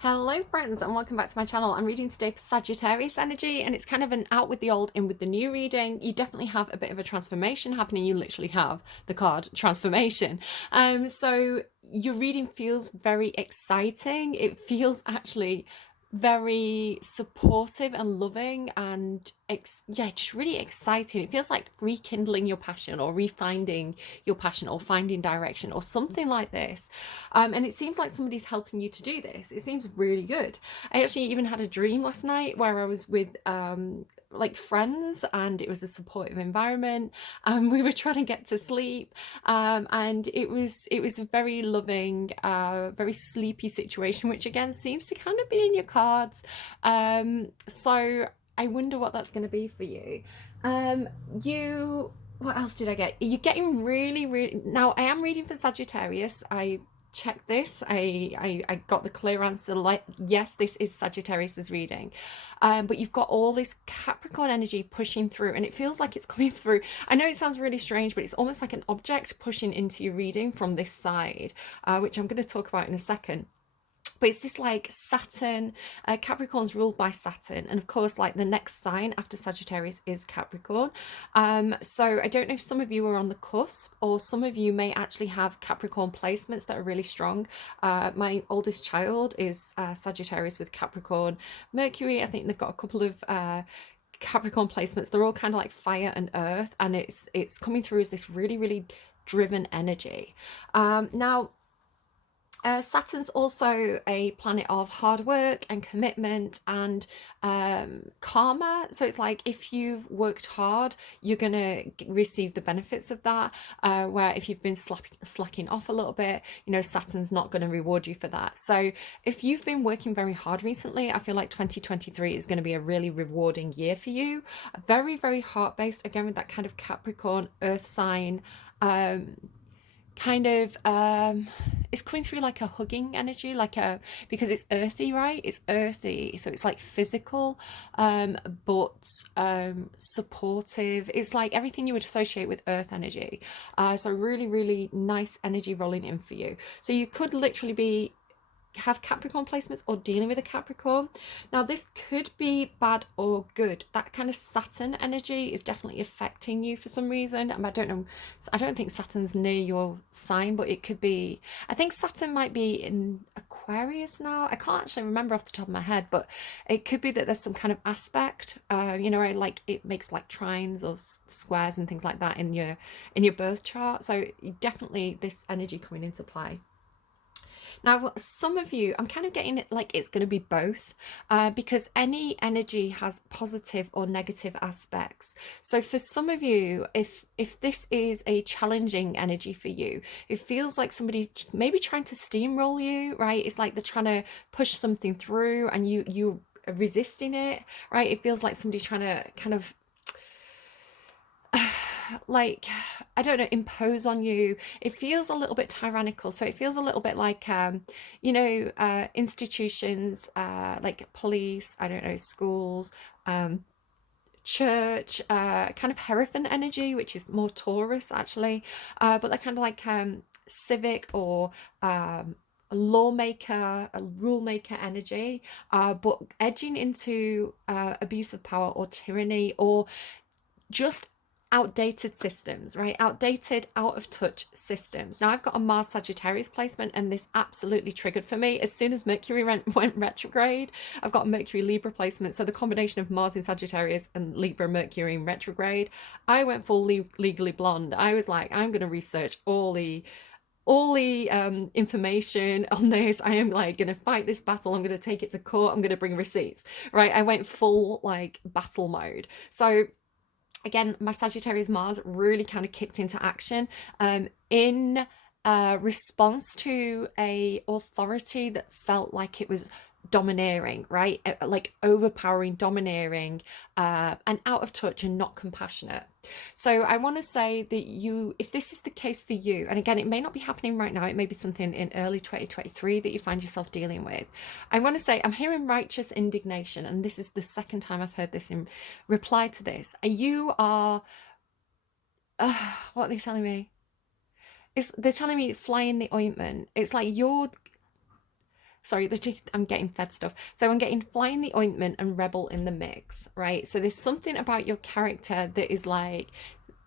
Hello friends and welcome back to my channel. I'm reading today for Sagittarius energy, and it's kind of an out with the old, in with the new reading. You definitely have a bit of a transformation happening. You literally have the card transformation. So your reading feels very exciting. It feels actually very supportive and loving and yeah, just really exciting. It feels like rekindling your passion or refinding your passion or finding direction or something like this. And it seems like somebody's helping you to do this. It seems really good. I actually even had a dream last night where I was with like friends, and it was a supportive environment. We were trying to get to sleep, and it was a very loving, very sleepy situation, which again seems to kind of be in your cards. So I wonder what that's going to be for you. Um, you what else did I get? You're getting really, really. Now I am reading for Sagittarius. I checked this. I got the clear answer. Like, yes, this is Sagittarius's reading. But you've got all this Capricorn energy pushing through, and it feels like it's coming through. I know it sounds really strange, but it's almost like an object pushing into your reading from this side, which I'm going to talk about in a second. But it's this like Saturn. Capricorn's ruled by Saturn, and of course like the next sign after Sagittarius is Capricorn. So I don't know if some of you are on the cusp, or some of you may actually have Capricorn placements that are really strong. My oldest child is Sagittarius with Capricorn Mercury. I think they've got a couple of Capricorn placements. They're all kind of like fire and earth, and it's coming through as this really, really driven energy. Now Saturn's also a planet of hard work and commitment and karma. So it's like if you've worked hard, you're going to receive the benefits of that. Where if you've been slacking off a little bit, Saturn's not going to reward you for that. So if you've been working very hard recently, I feel like 2023 is going to be a really rewarding year for you. Very, very heart based, again, with that kind of Capricorn earth sign. Um, kind of it's coming through like a hugging energy, like a, because it's earthy, right? It's earthy, so it's like physical, but supportive. It's like everything you would associate with earth energy. So really, really nice energy rolling in for you. So you could literally be have Capricorn placements or dealing with a Capricorn. Now, this could be bad or good. That kind of Saturn energy is definitely affecting you for some reason. I don't know. I don't think Saturn's near your sign, but it could be. I think Saturn might be in Aquarius now. I can't actually remember off the top of my head, but it could be that there's some kind of aspect. Like it makes like trines or squares and things like that in your birth chart. So definitely this energy coming into play. Now, some of you, I'm kind of getting it like it's going to be both, because any energy has positive or negative aspects. So for some of you, if this is a challenging energy for you, it feels like somebody maybe trying to steamroll you, right? It's like they're trying to push something through, and you are resisting it, right? It feels like somebody trying to kind of like, I don't know, impose on you. It feels a little bit tyrannical. So it feels a little bit like institutions, like police, I don't know, schools, church, kind of Hierophant energy, which is more Taurus actually. But they're kind of like civic or lawmaker, a rule maker energy, but edging into abuse of power or tyranny, or just outdated systems, right? Outdated, out of touch systems. Now, I've got a Mars Sagittarius placement, and this absolutely triggered for me. As soon as Mercury went retrograde, I've got a Mercury Libra placement. So the combination of Mars in Sagittarius and Libra Mercury in retrograde, I went full legally blonde. I was like, I'm going to research all the information on this. I am like going to fight this battle. I'm going to take it to court. I'm going to bring receipts, right? I went full like battle mode. So again, my Sagittarius Mars really kind of kicked into action in response to a authority that felt like it was domineering, right? Like overpowering, domineering, and out of touch and not compassionate. So I want to say that if this is the case for you, and again, it may not be happening right now, it may be something in early 2023 that you find yourself dealing with. I want to say I'm hearing righteous indignation, and this is the second time I've heard this in reply to this. You are, what are they telling me? They're telling me fly in the ointment. It's like you're sorry, I'm getting fed stuff. So I'm getting fly in the ointment and rebel in the mix, right? So there's something about your character that is like,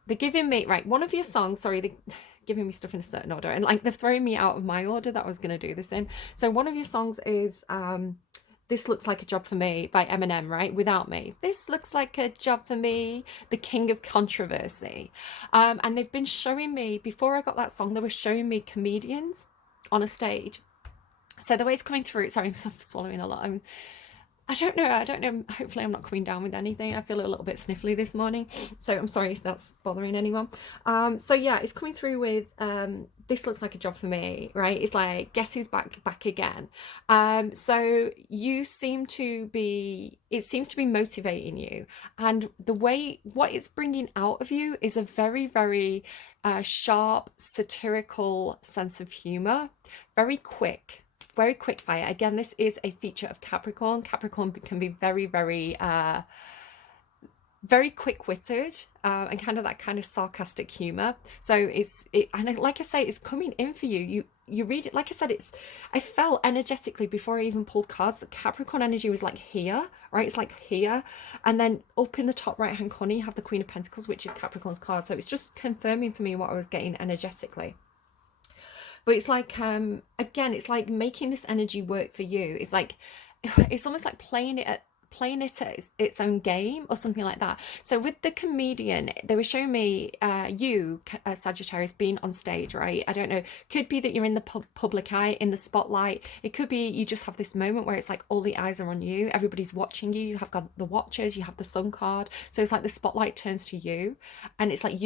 they're giving me, right, one of your songs, sorry, they're giving me stuff in a certain order, and like they're throwing me out of my order that I was going to do this in. So one of your songs is This Looks Like a Job for Me by Eminem, right? Without Me. This looks like a job for me, the king of controversy. And they've been showing me, before I got that song, they were showing me comedians on a stage. So the way it's coming through, sorry, I'm swallowing a lot. I don't know. Hopefully I'm not coming down with anything. I feel a little bit sniffly this morning, so I'm sorry if that's bothering anyone. So yeah, it's coming through with This Looks Like a Job for Me, right? It's like, guess who's back again. So you seem to be, it seems to be motivating you, and the way, what it's bringing out of you is a very, very sharp, satirical sense of humor, very quick fire. Again, this is a feature of Capricorn. Capricorn can be very, very very quick-witted and kind of that kind of sarcastic humor. So and like I say, it's coming in for you. You read it, like I said, I felt energetically before I even pulled cards that Capricorn energy was like here, right? It's like here, and then up in the top right hand corner you have the Queen of Pentacles, which is Capricorn's card. So it's just confirming for me what I was getting energetically. But it's like, again, it's like making this energy work for you. It's like, it's almost like playing it at its own game or something like that. So with the comedian, they were showing me you, Sagittarius, being on stage, right? I don't know. Could be that you're in the public eye, in the spotlight. It could be you just have this moment where it's like all the eyes are on you. Everybody's watching you. You have got the watchers. You have the sun card. So it's like the spotlight turns to you, and it's like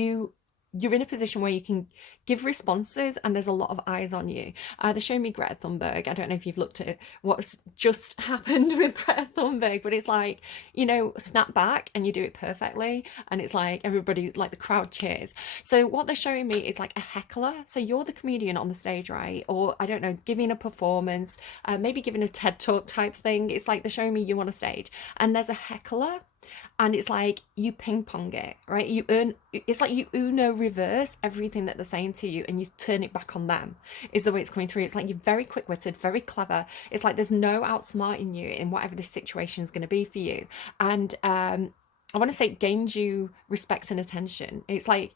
you're in a position where you can give responses and there's a lot of eyes on you. They're showing me Greta Thunberg. I don't know if you've looked at what's just happened with Greta Thunberg, but it's like, you know, snap back and you do it perfectly. And it's like everybody, like the crowd cheers. So what they're showing me is like a heckler. So you're the comedian on the stage, right? Or I don't know, giving a performance, maybe giving a TED Talk type thing. It's like they're showing me you on a stage and there's a heckler. And it's like you ping pong it, right? It's like you Uno reverse everything that they're saying to you and you turn it back on them, is the way it's coming through. It's like you're very quick-witted, very clever. It's like there's no outsmarting you in whatever this situation is going to be for you. And I want to say it gains you respect and attention. It's like,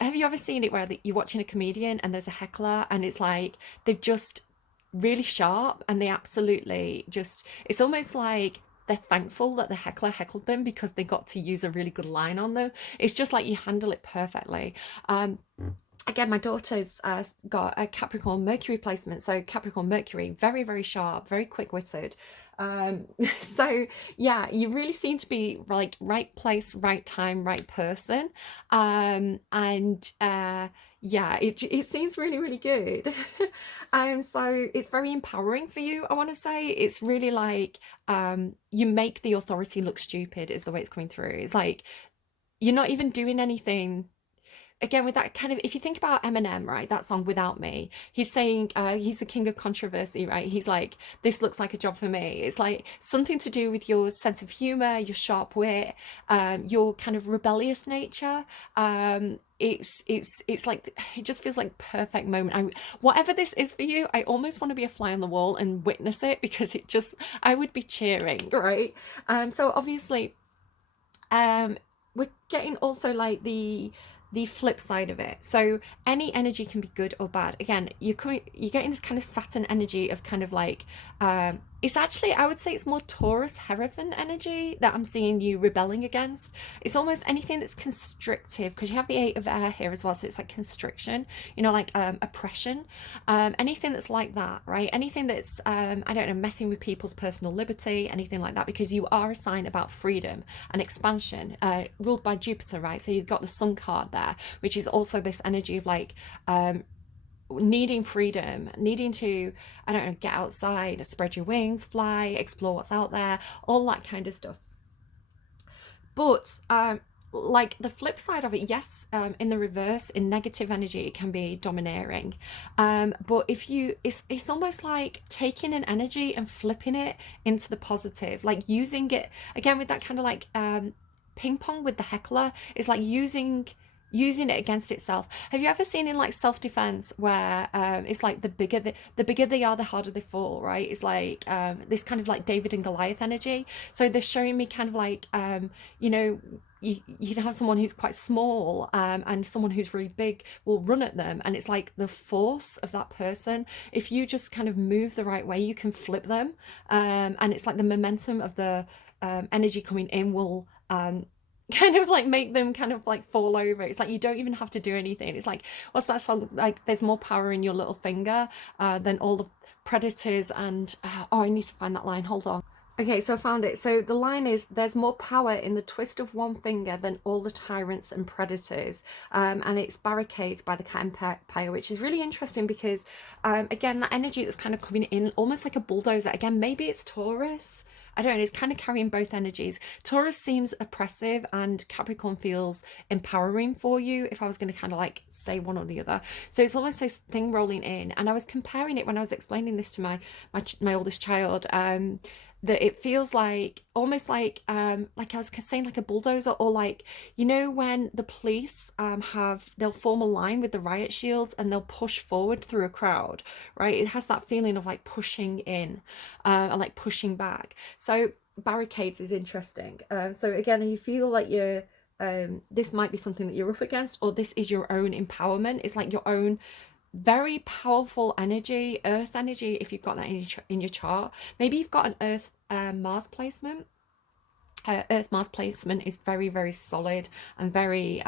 have you ever seen it where you're watching a comedian and there's a heckler and it's like they've just really sharp and they absolutely just, it's almost like they're thankful that the heckler heckled them because they got to use a really good line on them. It's just like you handle it perfectly. Again, my daughter's got a Capricorn Mercury placement. So Capricorn Mercury, very, very sharp, very quick-witted. So yeah, you really seem to be like right place, right time, right person. Yeah, it seems really, really good. So it's very empowering for you, I want to say. It's really like you make the authority look stupid is the way it's coming through. It's like you're not even doing anything. Again, with that kind of, if you think about Eminem, right, that song Without Me, he's saying he's the king of controversy, right? He's like, this looks like a job for me. It's like something to do with your sense of humor, your sharp wit, your kind of rebellious nature. It's like, it just feels like perfect moment. Whatever this is for you, I almost want to be a fly on the wall and witness it, because it just, I would be cheering, right? So obviously, we're getting also like the flip side of it. So any energy can be good or bad. Again, you're getting this kind of Saturn energy of kind of like, it's actually, I would say it's more Taurus Hierophant energy that I'm seeing you rebelling against. It's almost anything that's constrictive, because you have the 8 of air here as well. So it's like constriction, you know, like oppression, anything that's like that, right? Anything that's, I don't know, messing with people's personal liberty, anything like that, because you are a sign about freedom and expansion, ruled by Jupiter, right? So you've got the sun card there, which is also this energy of like, needing freedom, needing to, I don't know, get outside, spread your wings, fly, explore what's out there, all that kind of stuff. But like the flip side of it, yes, in the reverse, in negative energy, it can be domineering. But if you, it's almost like taking an energy and flipping it into the positive, like using it again with that kind of like ping pong with the heckler. It's like using using it against itself. Have you ever seen in like self-defense where it's like the bigger they are, the harder they fall, right? It's like this kind of like David and Goliath energy. So they're showing me kind of like you know, you can have someone who's quite small and someone who's really big will run at them, and it's like the force of that person, if you just kind of move the right way, you can flip them, and it's like the momentum of the energy coming in will kind of like make them kind of like fall over. It's like you don't even have to do anything. It's like, what's that song, like there's more power in your little finger than all the predators and oh, I need to find that line, hold on. Okay, so I found it. So the line is, there's more power in the twist of one finger than all the tyrants and predators. And it's barricades by the cat empire, which is really interesting because, again, that energy that's kind of coming in almost like a bulldozer. Again, maybe it's Taurus. I don't know, it's kind of carrying both energies. Taurus seems oppressive and Capricorn feels empowering for you, if I was going to kind of like say one or the other. So it's almost this thing rolling in. And I was comparing it when I was explaining this to my oldest child. That it feels like almost like I was saying, like a bulldozer, or like, you know, when the police they'll form a line with the riot shields and they'll push forward through a crowd, right? It has that feeling of like pushing in and like pushing back. So barricades is interesting. So again, you feel like you're this might be something that you're up against, or this is your own empowerment. It's like your own very powerful energy, earth energy, if you've got that in your chart. Maybe you've got an earth Mars placement. Earth Mars placement is very, very solid and very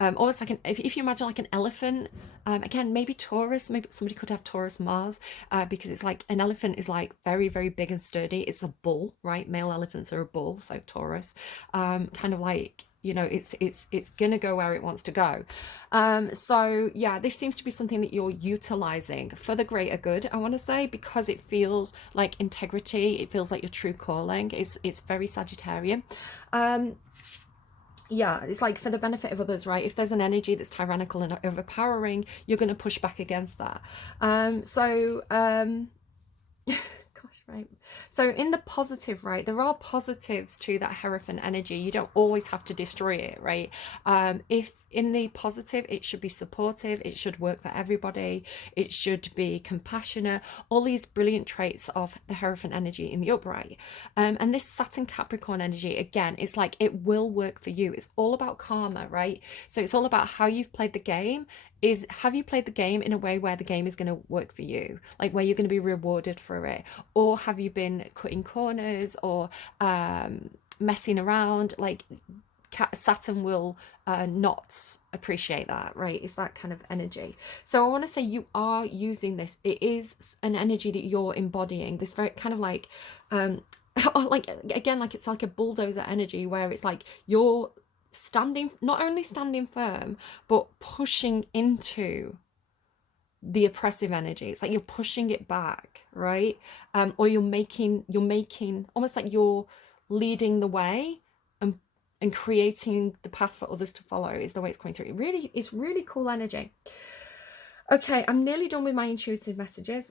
almost like if you imagine like an elephant, again, maybe Taurus, maybe somebody could have Taurus Mars, because it's like an elephant is like very, very big and sturdy. It's a bull, right? Male elephants are a bull, so Taurus, kind of like, you know, it's gonna go where it wants to go. So yeah, this seems to be something that you're utilizing for the greater good, I want to say, because it feels like integrity, it feels like your true calling. It's very Sagittarian. Yeah, it's like for the benefit of others, right? If there's an energy that's tyrannical and overpowering, you're going to push back against that. Gosh, right. So in the positive, right, there are positives to that Hierophant energy. You don't always have to destroy it, right? If in the positive, it should be supportive, it should work for everybody, it should be compassionate, all these brilliant traits of the Hierophant energy in the upright. And this Saturn Capricorn energy, again, it's like it will work for you. It's all about karma, right? So it's all about how you've played the game. Have you played the game in a way where the game is going to work for you, like where you're going to be rewarded for it, or have you been cutting corners or messing around? Like Saturn will not appreciate that, right? It's that kind of energy. So I want to say you are using this. It is an energy that you're embodying, this very kind of like like, again, like it's like a bulldozer energy where it's like you're standing, not only standing firm, but pushing into the oppressive energy. It's like you're pushing it back, right? Or you're making almost like you're leading the way and creating the path for others to follow, is the way it's coming through. It's really cool energy. Okay, I'm nearly done with my intuitive messages.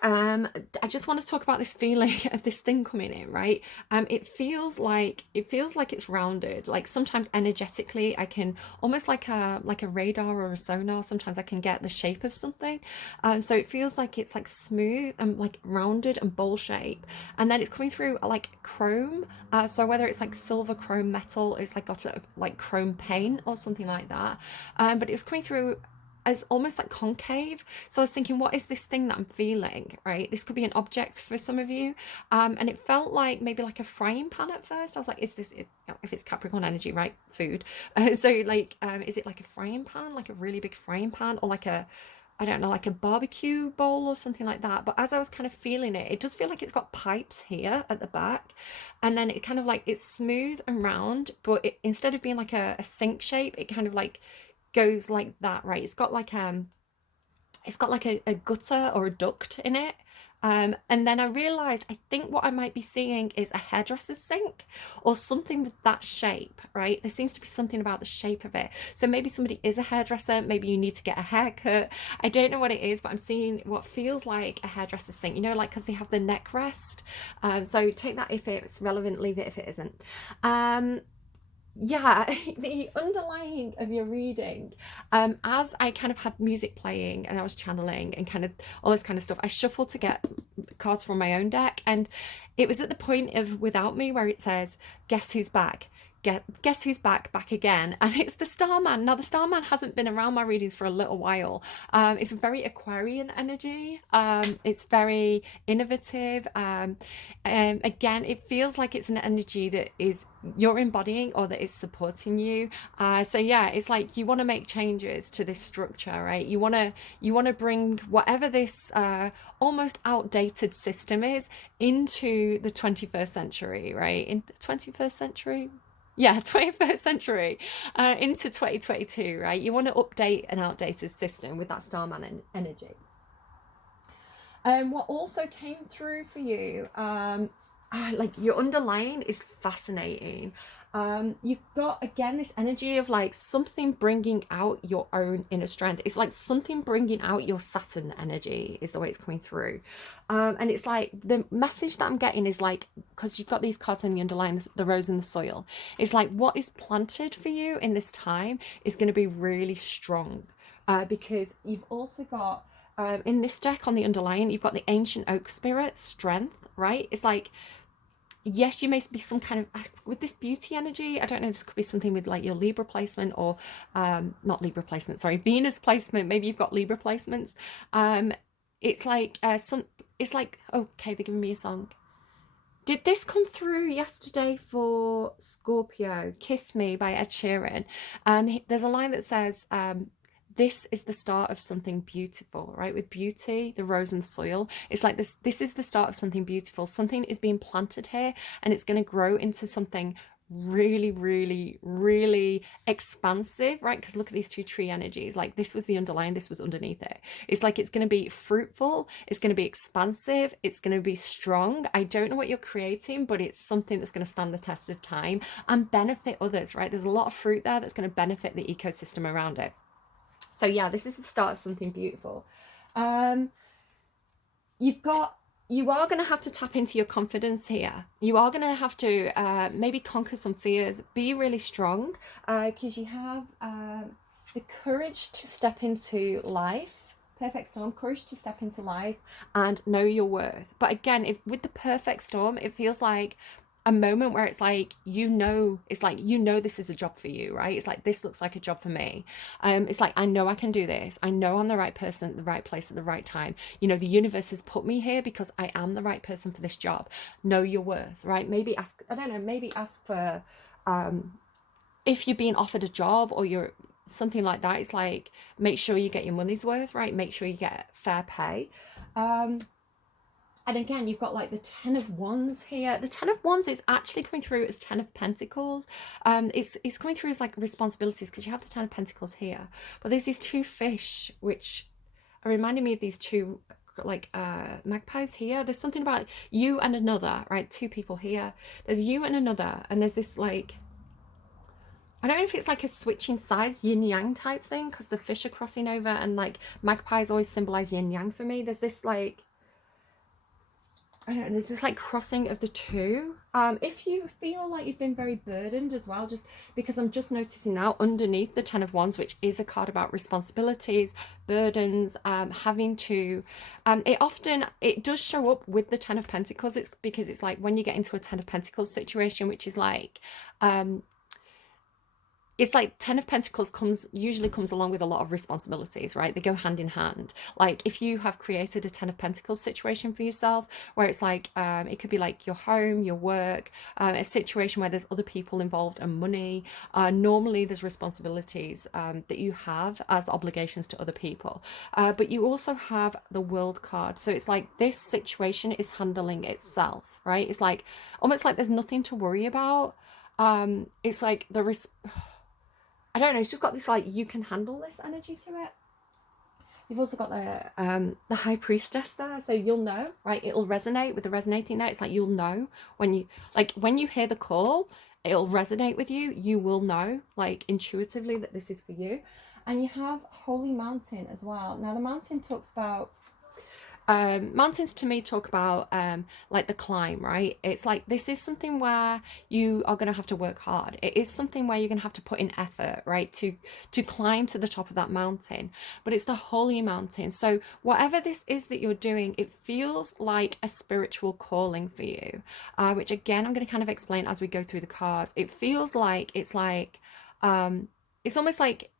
I just want to talk about this feeling of this thing coming in, right? It feels like it's rounded. Like sometimes energetically, I can almost like a radar or a sonar. Sometimes I can get the shape of something. So it feels like it's like smooth and like rounded and bowl shape, and then it's coming through like chrome. So whether it's like silver, chrome, metal, it's like got a like chrome paint or something like that. But it was coming through as almost like concave. So I was thinking, what is this thing that I'm feeling, right? This could be an object for some of you. And it felt like maybe like a frying pan at first. I was like, if it's Capricorn energy, right? Food. So like, is it like a frying pan, like a really big frying pan, or like I don't know, like a barbecue bowl or something like that. But as I was kind of feeling it, it does feel like it's got pipes here at the back. And then it kind of like, it's smooth and round, but instead of being like a sink shape, it kind of like goes like that, right? It's got like a gutter or a duct in it. And then I realized, I think what I might be seeing is a hairdresser's sink or something with that shape, right? There seems to be something about the shape of it. So maybe somebody is a hairdresser, maybe you need to get a haircut. I don't know what it is, but I'm seeing what feels like a hairdresser's sink, you know, like because they have the neck rest. So take that if it's relevant, leave it if it isn't. yeah, the underlying of your reading, as I kind of had music playing and I was channeling and kind of all this kind of stuff, I shuffled to get cards from my own deck, and it was at the point of Without Me where it says, "Guess who's back." Guess who's back again, and it's the Starman. Now the Starman hasn't been around my readings for a little while. It's a very Aquarian energy. It's very innovative. Again, it feels like it's an energy that is you're embodying or that is supporting you. So yeah, it's like you want to make changes to this structure, right? You want to bring whatever this almost outdated system is into the 21st century, right? In the 21st century. Yeah, 21st century into 2022, right? You want to update an outdated system with that Starman energy. What also came through for you, like your underlying is fascinating. You've got again this energy of like something bringing out your own inner strength. It's like something bringing out your Saturn energy is the way it's coming through. And it's like the message that I'm getting is like, because you've got these cards in the underlying, the rose and the soil. It's like what is planted for you in this time is going to be really strong, because you've also got in this deck on the underlying, you've got the ancient oak spirit strength, right? It's like, yes, you may be some kind of with this beauty energy. I don't know, this could be something with like your Libra placement or not Libra placement, sorry, Venus placement. Maybe you've got Libra placements. It's like it's like, okay, they're giving me a song. Did this come through yesterday for Scorpio? Kiss Me by Ed Sheeran. There's a line that says, this is the start of something beautiful, right? With beauty, the rose and the soil. It's like this is the start of something beautiful. Something is being planted here and it's going to grow into something really, really, really expansive, right? Because look at these two tree energies. Like this was the underlying, this was underneath it. It's like it's going to be fruitful, it's going to be expansive, it's going to be strong. I don't know what you're creating, but it's something that's going to stand the test of time and benefit others, right? There's a lot of fruit there that's going to benefit the ecosystem around it. So yeah, this is the start of something beautiful. You've got you are going to have to tap into your confidence here. You are going to have to maybe conquer some fears, be really strong, because you have the courage to step into life. Perfect storm, courage to step into life and know your worth. But again, if with the perfect storm, it feels like a moment where it's like, it's like, this is a job for you, right? It's like, this looks like a job for me. It's like, I know I can do this. I know I'm the right person at the right place at the right time. You know, the universe has put me here because I am the right person for this job. Know your worth, right? Maybe ask, I don't know, maybe ask for, if you're being offered a job or you're something like that, it's like, make sure you get your money's worth, right? Make sure you get fair pay. And again, you've got like the 10 of Wands here. The 10 of Wands is actually coming through as 10 of Pentacles. It's coming through as like responsibilities because you have the 10 of Pentacles here. But there's these two fish, which are reminding me of these two like magpies here. There's something about you and another, right? Two people here. There's you and another. And there's this like, I don't know if it's like a switching sides, yin yang type thing, because the fish are crossing over and like magpies always symbolize yin yang for me. There's this like, I don't know, there's this like crossing of the two. If you feel like you've been very burdened as well, just because I'm just noticing now underneath the 10 of Wands, which is a card about responsibilities, burdens, having to, it does show up with the 10 of Pentacles. It's because it's like when you get into a 10 of Pentacles situation, which is like, it's like 10 of Pentacles usually comes along with a lot of responsibilities, right? They go hand in hand. Like if you have created a 10 of Pentacles situation for yourself, where it's like, it could be like your home, your work, a situation where there's other people involved and money. Normally there's responsibilities that you have as obligations to other people. But you also have the World card. So it's like this situation is handling itself, right? It's like, almost like there's nothing to worry about. It's like I don't know, it's just got this like, you can handle this energy to it. You've also got the High Priestess there, so you'll know, right? It'll resonate with the resonating there. It's like, you'll know when you hear the call, it'll resonate with you. You will know, like intuitively, that this is for you. And you have Holy Mountain as well. Now the mountain talks about Mountains to me talk about like the climb, right? It's like this is something where you are going to have to work hard. It is something where you're going to have to put in effort, right, to climb to the top of that mountain. But it's the holy mountain. So whatever this is that you're doing, it feels like a spiritual calling for you, which again I'm going to kind of explain as we go through the cards. It feels like it's almost like,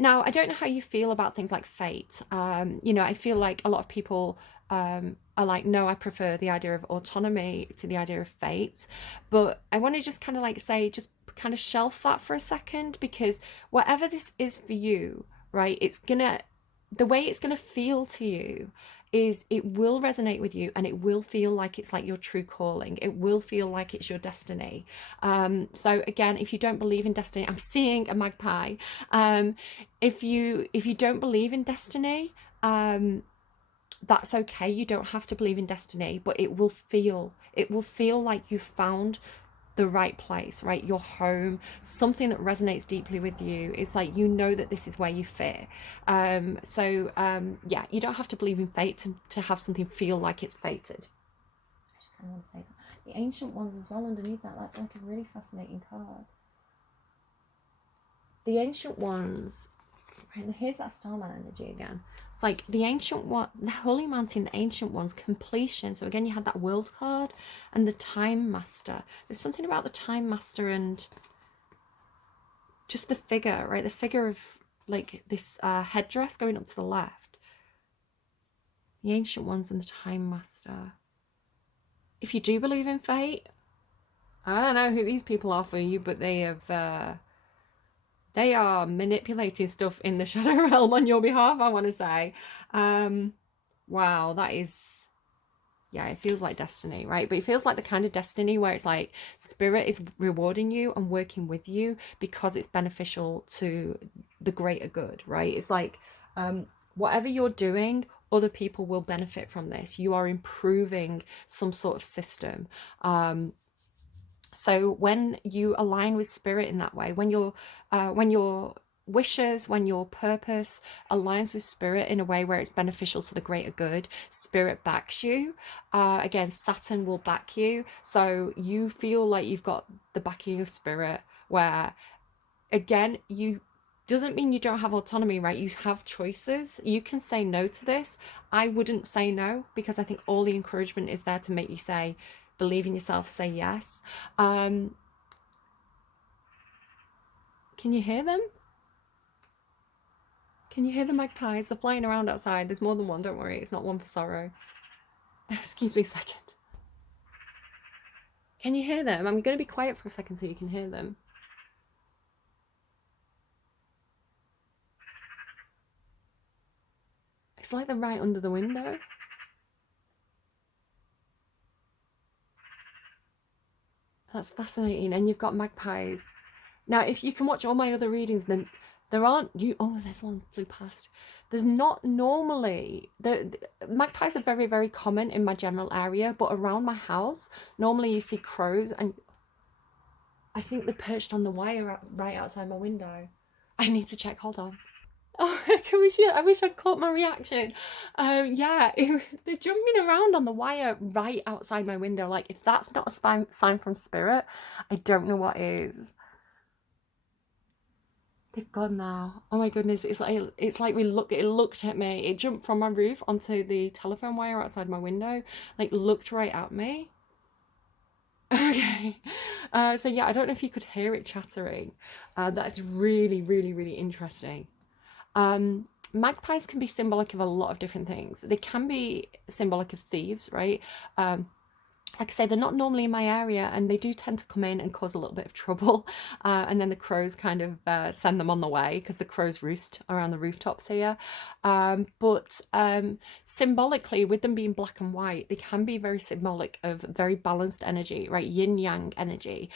now, I don't know how you feel about things like fate. You know, I feel like a lot of people are like, no, I prefer the idea of autonomy to the idea of fate. But I want to just kind of like say, just kind of shelf that for a second, because whatever this is for you, right, the way it's gonna feel to you is it will resonate with you, and it will feel like it's like your true calling. It will feel like it's your destiny. So again, if you don't believe in destiny, I'm seeing a magpie. If you don't believe in destiny, that's okay. You don't have to believe in destiny, but it will feel like you found the right place, right? Your home, something that resonates deeply with you. It's like, you know that this is where you fit. Yeah, you don't have to believe in fate to have something feel like it's fated. I just kind of want to say that. The Ancient Ones as well underneath that. That's like a really fascinating card. The Ancient Ones, and here's that Starman energy again. It's like the Ancient One, the Holy Mountain, the Ancient Ones, completion. So again, you had that World card and the Time Master. There's something about the Time Master and just the figure, right? The figure of like this headdress going up to the left. The Ancient Ones and the Time Master. If you do believe in fate, I don't know who these people are for you, but they are manipulating stuff in the shadow realm on your behalf, I want to say. Wow, that is, yeah, it feels like destiny, right? But it feels like the kind of destiny where it's like spirit is rewarding you and working with you because it's beneficial to the greater good, right? It's like whatever you're doing, other people will benefit from this. You are improving some sort of system. So when you align with spirit in that way, when your wishes, when your purpose aligns with spirit in a way where it's beneficial to the greater good, spirit backs you. Again, Saturn will back you. So you feel like you've got the backing of spirit, where again, you doesn't mean you don't have autonomy, right? You have choices. You can say no to this. I wouldn't say no, because I think all the encouragement is there to make you say, believe in yourself, say yes. Can you hear them? Can you hear the magpies? They're flying around outside. There's more than one, don't worry. It's not one for sorrow. Excuse me a second. Can you hear them? I'm going to be quiet for a second so you can hear them. It's like they're right under the window. That's fascinating. And you've got magpies. Now, if you can watch all my other readings, then there aren't you. Oh, there's one flew past. There's not normally the magpies are very, very common in my general area, but around my house, normally you see crows, and I think they're perched on the wire right outside my window. I need to check. Hold on. Oh, I wish I'd caught my reaction. Yeah, they're jumping around on the wire right outside my window. Like, if that's not a sign from spirit, I don't know what is. They've gone now. Oh my goodness, it's like it looked at me. It jumped from my roof onto the telephone wire outside my window, like looked right at me. Okay. So yeah, I don't know if you could hear it chattering. That's really, really, really interesting. Magpies can be symbolic of a lot of different things. They can be symbolic of thieves, right? Like I say, they're not normally in my area, and they do tend to come in and cause a little bit of trouble. And then the crows kind of send them on the way, because the crows roost around the rooftops here. But symbolically, with them being black and white, they can be very symbolic of very balanced energy, right? Yin yang energy,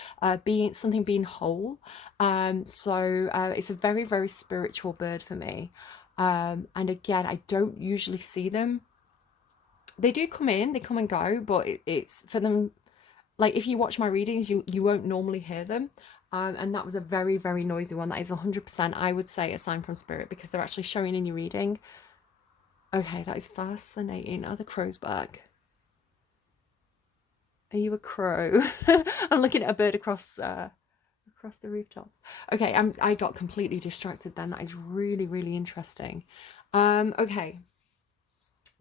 being whole. So it's a very, very spiritual bird for me. And again, I don't usually see them. They do come in, they come and go, but it's for them, like if you watch my readings, you won't normally hear them. And that was a very, very noisy one. That is 100%, I would say, a sign from spirit, because they're actually showing in your reading. Okay, that is fascinating. Are the crows back? Are you a crow? I'm looking at a bird across across the rooftops. Okay, I got completely distracted then. That is really, really interesting. Okay.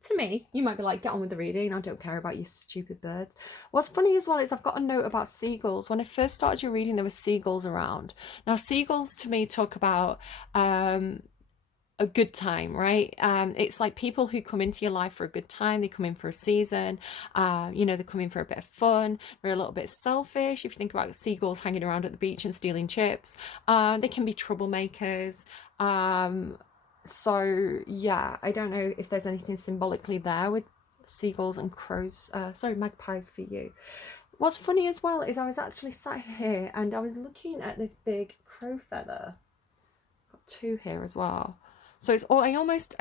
To me, you might be like, get on with the reading. I don't care about you stupid birds. What's funny as well is I've got a note about seagulls. When I first started your reading, there were seagulls around. Now, seagulls to me talk about a good time, right? It's like people who come into your life for a good time. They come in for a season. You know, they come in for a bit of fun. They're a little bit selfish. If you think about seagulls hanging around at the beach and stealing chips, they can be troublemakers. So yeah, I don't know if there's anything symbolically there with seagulls and crows. Sorry, magpies for you. What's funny as well is I was actually sat here and I was looking at this big crow feather. Got two here as well. So it's all I almost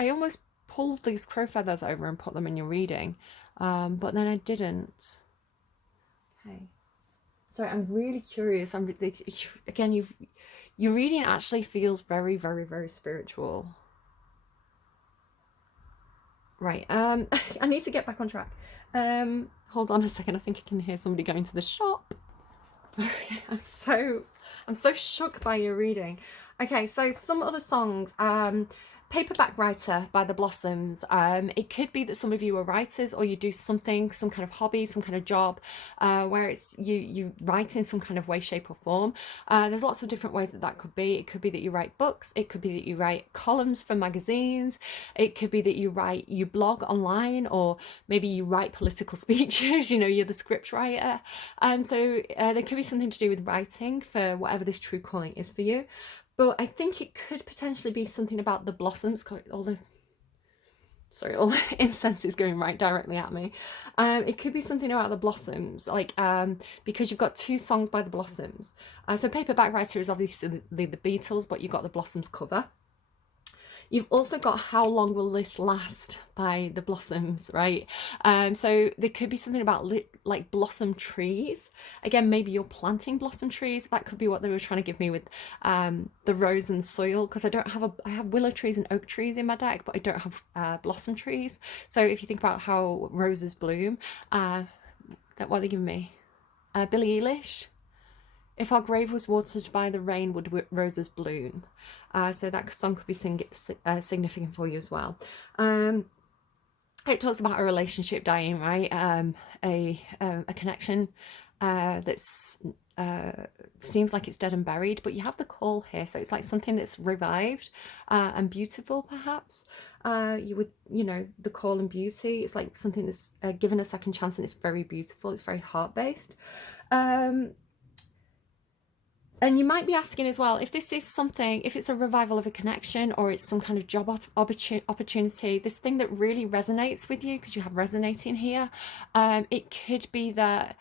pulled these crow feathers over and put them in your reading, but then I didn't. Okay. So I'm really curious. Again, your reading actually feels very, very, very spiritual. Right. I need to get back on track. Hold on a second. I think I can hear somebody going to the shop. Okay, I'm so shook by your reading. Okay, so some other songs. Paperback Writer by the Blossoms. It could be that some of you are writers or you do something, some kind of hobby, some kind of job, where it's you write in some kind of way, shape or form. There's lots of different ways that could be. It could be that you write books. It could be that you write columns for magazines. It could be that you blog online, or maybe you write political speeches. You know, you're the script writer. So there could be something to do with writing for whatever this true calling is for you. But I think it could potentially be something about the blossoms. All the incense is going right directly at me. It could be something about the blossoms, like because you've got two songs by the Blossoms. So Paperback Writer is obviously the Beatles, but you've got the Blossoms cover. You've also got How Long Will This Last by the Blossoms, right? So there could be something about like blossom trees. Again, maybe you're planting blossom trees. That could be what they were trying to give me with the rose and soil, because I have willow trees and oak trees in my deck, but I don't have blossom trees. So if you think about how roses bloom, what are they giving me? Billie Eilish. If our grave was watered by the rain, would roses bloom? So that song could be significant for you as well. It talks about a relationship dying, right? A connection that's seems like it's dead and buried, but you have the call here, so it's like something that's revived and beautiful, perhaps. The call and beauty. It's like something that's given a second chance, and it's very beautiful. It's very heart based. And you might be asking as well, if this is something, if it's a revival of a connection or it's some kind of job opportunity, this thing that really resonates with you, because you have resonating here, it could be that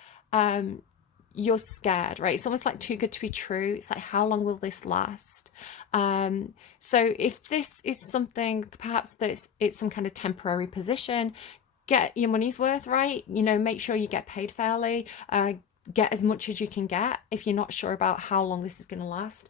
you're scared, right? It's almost like too good to be true. It's like, how long will this last? So if this is something, perhaps it's some kind of temporary position, get your money's worth, right? You know, make sure you get paid fairly, get as much as you can get if you're not sure about how long this is going to last.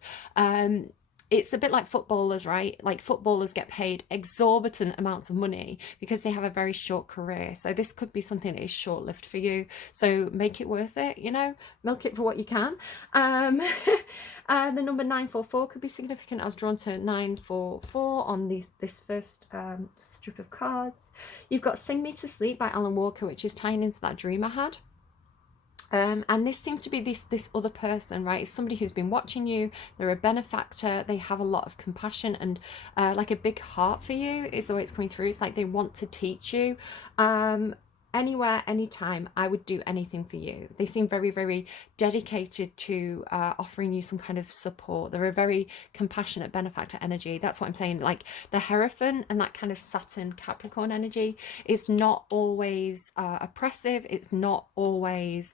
It's a bit like footballers, right? Like footballers get paid exorbitant amounts of money because they have a very short career. So this could be something that is short-lived for you. So make it worth it, you know, milk it for what you can. The number 944 could be significant. I was drawn to 944 on this first strip of cards. You've got Sing Me to Sleep by Alan Walker, which is tying into that dream I had. And this seems to be this other person, right? It's somebody who's been watching you. They're a benefactor. They have a lot of compassion and like a big heart for you is the way it's coming through. It's like they want to teach you. Anywhere, anytime, I would do anything for you. They seem very, very dedicated to offering you some kind of support. They're a very compassionate benefactor energy. That's what I'm saying. Like the Hierophant and that kind of Saturn Capricorn energy is not always oppressive. It's not always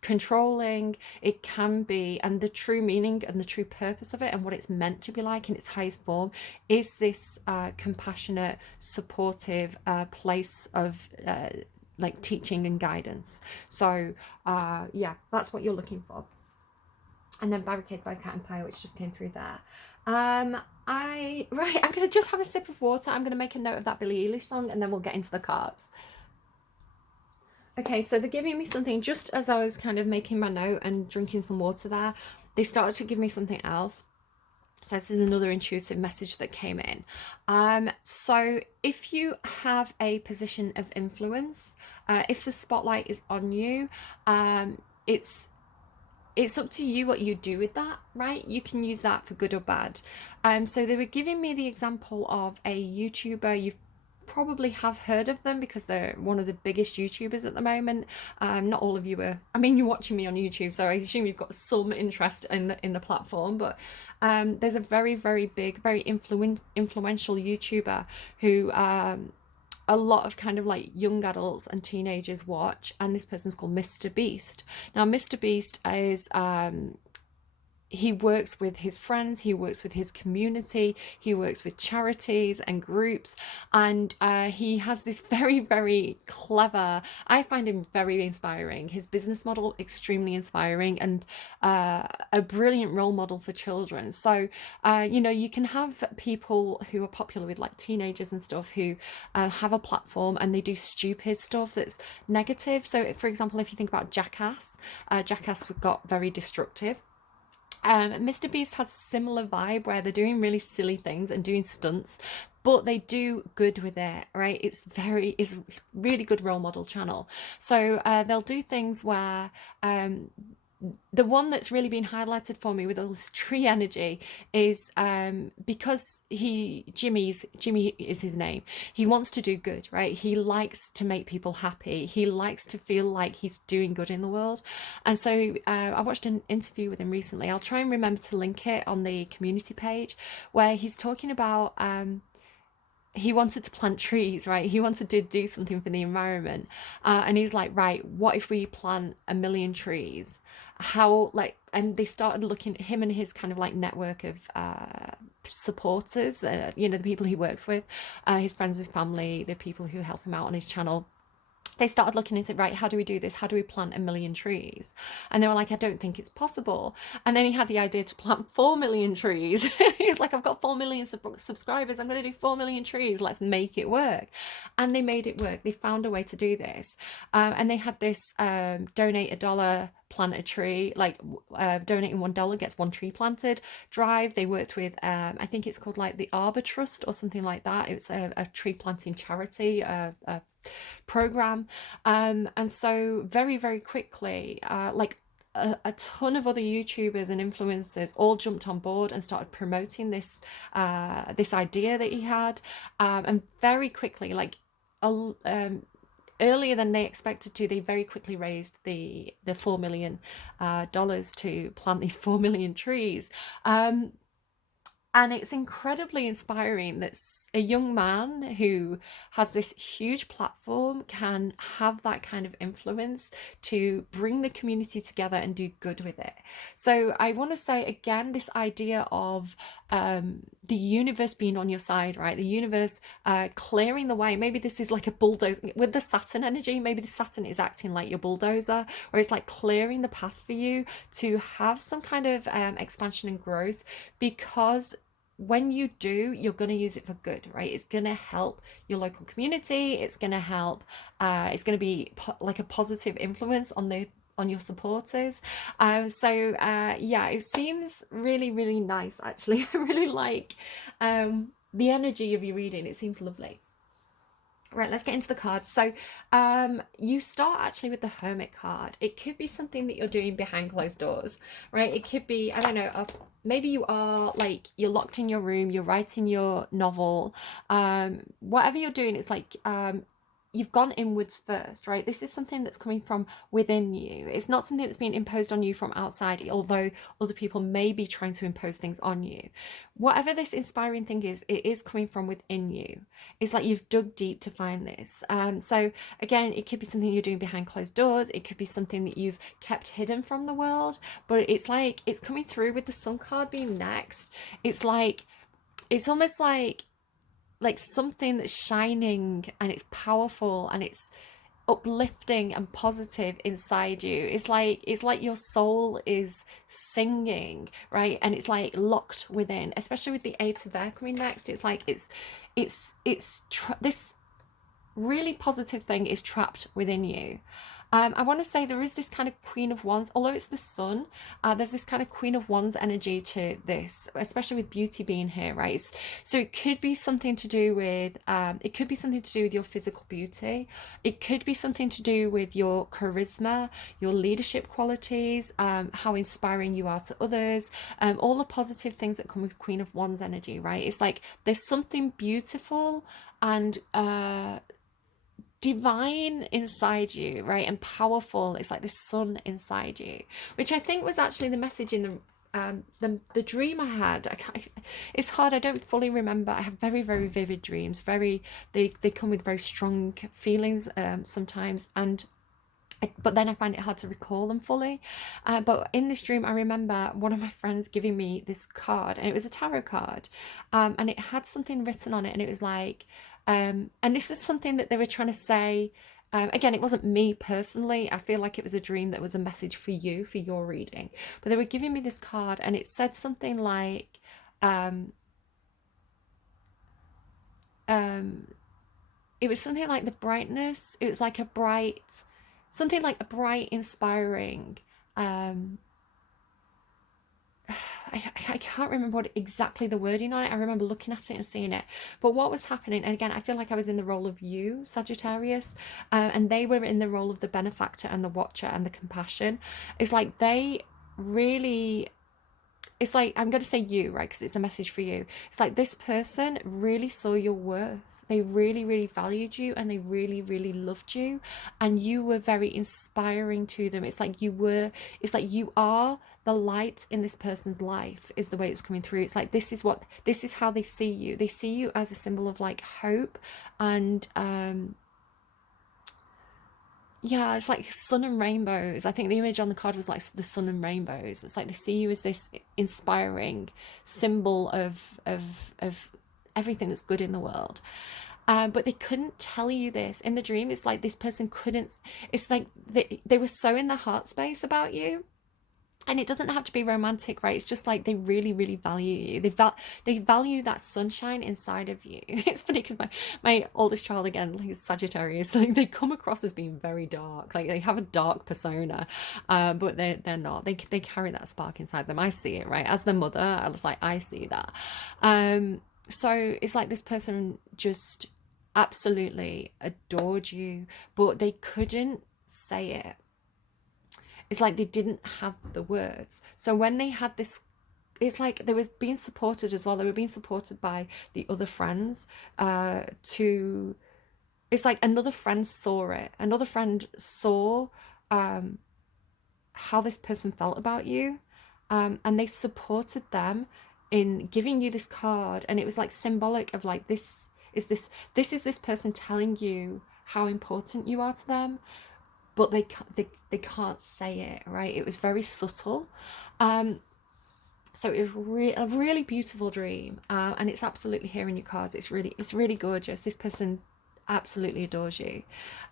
controlling. It can be, and the true meaning and the true purpose of it and what it's meant to be like in its highest form is this compassionate, supportive place of like teaching and guidance. So yeah, that's what you're looking for. And then Barricades by Cat Empire, which just came through there. I'm gonna just have a sip of water. I'm gonna make a note of that Billie Eilish song, and then we'll get into the cards. Okay, so they're giving me something just as I was kind of making my note and drinking some water there. They started to give me something else. So this is another intuitive message that came in. So if you have a position of influence, if the spotlight is on you, it's up to you what you do with that, right? You can use that for good or bad. So they were giving me the example of a YouTuber. You've probably have heard of them because they're one of the biggest YouTubers at the moment. Not all of you are, I mean, you're watching me on YouTube, so I assume you've got some interest in the platform, but there's a very, very big, very influential YouTuber who a lot of kind of like young adults and teenagers watch, and this person's called Mr. Beast. Now, Mr. Beast is he works with his friends, he works with his community, he works with charities and groups, and he has this very, very clever, I find him very inspiring. His business model, extremely inspiring, and a brilliant role model for children. So, you know, you can have people who are popular with like teenagers and stuff who have a platform and they do stupid stuff that's negative. So, for example, if you think about Jackass, Jackass got very destructive. Mr. Beast has a similar vibe where they're doing really silly things and doing stunts, but they do good with it, right? It's really good role model channel. So they'll do things where the one that's really been highlighted for me with all this tree energy is because Jimmy is his name. He wants to do good, right? He likes to make people happy. He likes to feel like he's doing good in the world. And so I watched an interview with him recently. I'll try and remember to link it on the community page, where he's talking about he wanted to plant trees, right? He wanted to do something for the environment. And he's like, right, what if we plant 1 million trees? How, like, and they started looking at him and his kind of like network of supporters, you know, the people he works with, his friends, his family, the people who help him out on his channel. They started looking into, right, how do we do this? How do we plant 1 million trees? And they were like, I don't think it's possible. And then he had the idea to plant 4 million trees. He's like, I've got 4 million subscribers. I'm going to do 4 million trees. Let's make it work. And they made it work. They found a way to do this. And they had this donate $1, plant a tree, like donating $1 gets 1 tree planted drive. They worked with I think it's called like the Arbor Trust or something like that. It's a tree planting charity program, and so very, very quickly like a ton of other YouTubers and influencers all jumped on board and started promoting this this idea that he had, and very quickly, like earlier than they expected to, they very quickly raised the $4 million to plant these 4 million trees. And it's incredibly inspiring that a young man who has this huge platform can have that kind of influence to bring the community together and do good with it. So I want to say again, this idea of the universe being on your side, right? The universe clearing the way. Maybe this is like a bulldozer with the Saturn energy. Maybe the Saturn is acting like your bulldozer, or it's like clearing the path for you to have some kind of expansion and growth, because when you do, you're going to use it for good, right? It's going to help your local community. It's going to help, it's going to be like a positive influence on your supporters. Yeah, it seems really, really nice, actually. I really like the energy of your reading. It seems lovely. Right, let's get into the cards. So you start actually with the Hermit card. It could be something that you're doing behind closed doors, right? It could be, I don't know, maybe you are like, you're locked in your room, you're writing your novel, whatever you're doing. It's like you've gone inwards first, right? This is something that's coming from within you. It's not something that's being imposed on you from outside, although other people may be trying to impose things on you. Whatever this inspiring thing is, it is coming from within you. It's like you've dug deep to find this. So again, it could be something you're doing behind closed doors. It could be something that you've kept hidden from the world, but it's like, it's coming through with the Sun card being next. It's like, it's almost like something that's shining and it's powerful and it's uplifting and positive inside you. It's like your soul is singing, right? And it's like locked within, especially with the Eight of Air coming next. It's like this really positive thing is trapped within you. I want to say there is this kind of Queen of Wands, although it's the sun, there's this kind of Queen of Wands energy to this, especially with beauty being here, right? So it could be something to do with, your physical beauty. It could be something to do with your charisma, your leadership qualities, how inspiring you are to others, all the positive things that come with Queen of Wands energy, right? It's like there's something beautiful and divine inside you, right? And powerful. It's like this sun inside you, which I think was actually the message in the dream I had. It's hard, I don't fully remember. I have very, very vivid dreams. They come with very strong feelings sometimes, but then I find it hard to recall them fully. But in this dream, I remember one of my friends giving me this card, and it was a tarot card, and it had something written on it, and it was like, and this was something that they were trying to say. Again, it wasn't me personally. I feel like it was a dream that was a message for you, for your reading. But they were giving me this card, and it said something like, it was something like the brightness. It was like something like a bright, inspiring, I can't remember what exactly the wording on it. I remember looking at it and seeing it. But what was happening, and again, I feel like I was in the role of you, Sagittarius, and they were in the role of the benefactor and the watcher and the compassion. It's like they really, it's like, I'm going to say you, right, because it's a message for you. It's like this person really saw your worth. They really, really valued you, and they really, really loved you, and you were very inspiring to them. It's like you are the light in this person's life, is the way it's coming through. It's like this is how they see you. They see you as a symbol of like hope and yeah, it's like sun and rainbows. I think the image on the card was like the sun and rainbows. It's like they see you as this inspiring symbol of everything that's good in the world. But they couldn't tell you this in the dream. It's like this person couldn't. It's like they were so in the heart space about you. And it doesn't have to be romantic, right? It's just like they really, really value you. They value that sunshine inside of you. It's funny because my oldest child, again, like Sagittarius, like they come across as being very dark. Like they have a dark persona, but they're not. They carry that spark inside them. I see it, right? As the mother, I was like, I see that. So it's like this person just absolutely adored you, but they couldn't say it. It's like they didn't have the words. So when they had this, it's like they was being supported as well. They were being supported by the other friends it's like another friend saw it. Another friend saw how this person felt about you, and they supported them in giving you this card. And it was like symbolic of like this is this person telling you how important you are to them, but they can't say it, right? It was very subtle. So it was a really beautiful dream, and it's absolutely here in your cards. It's really gorgeous. This person absolutely adores you.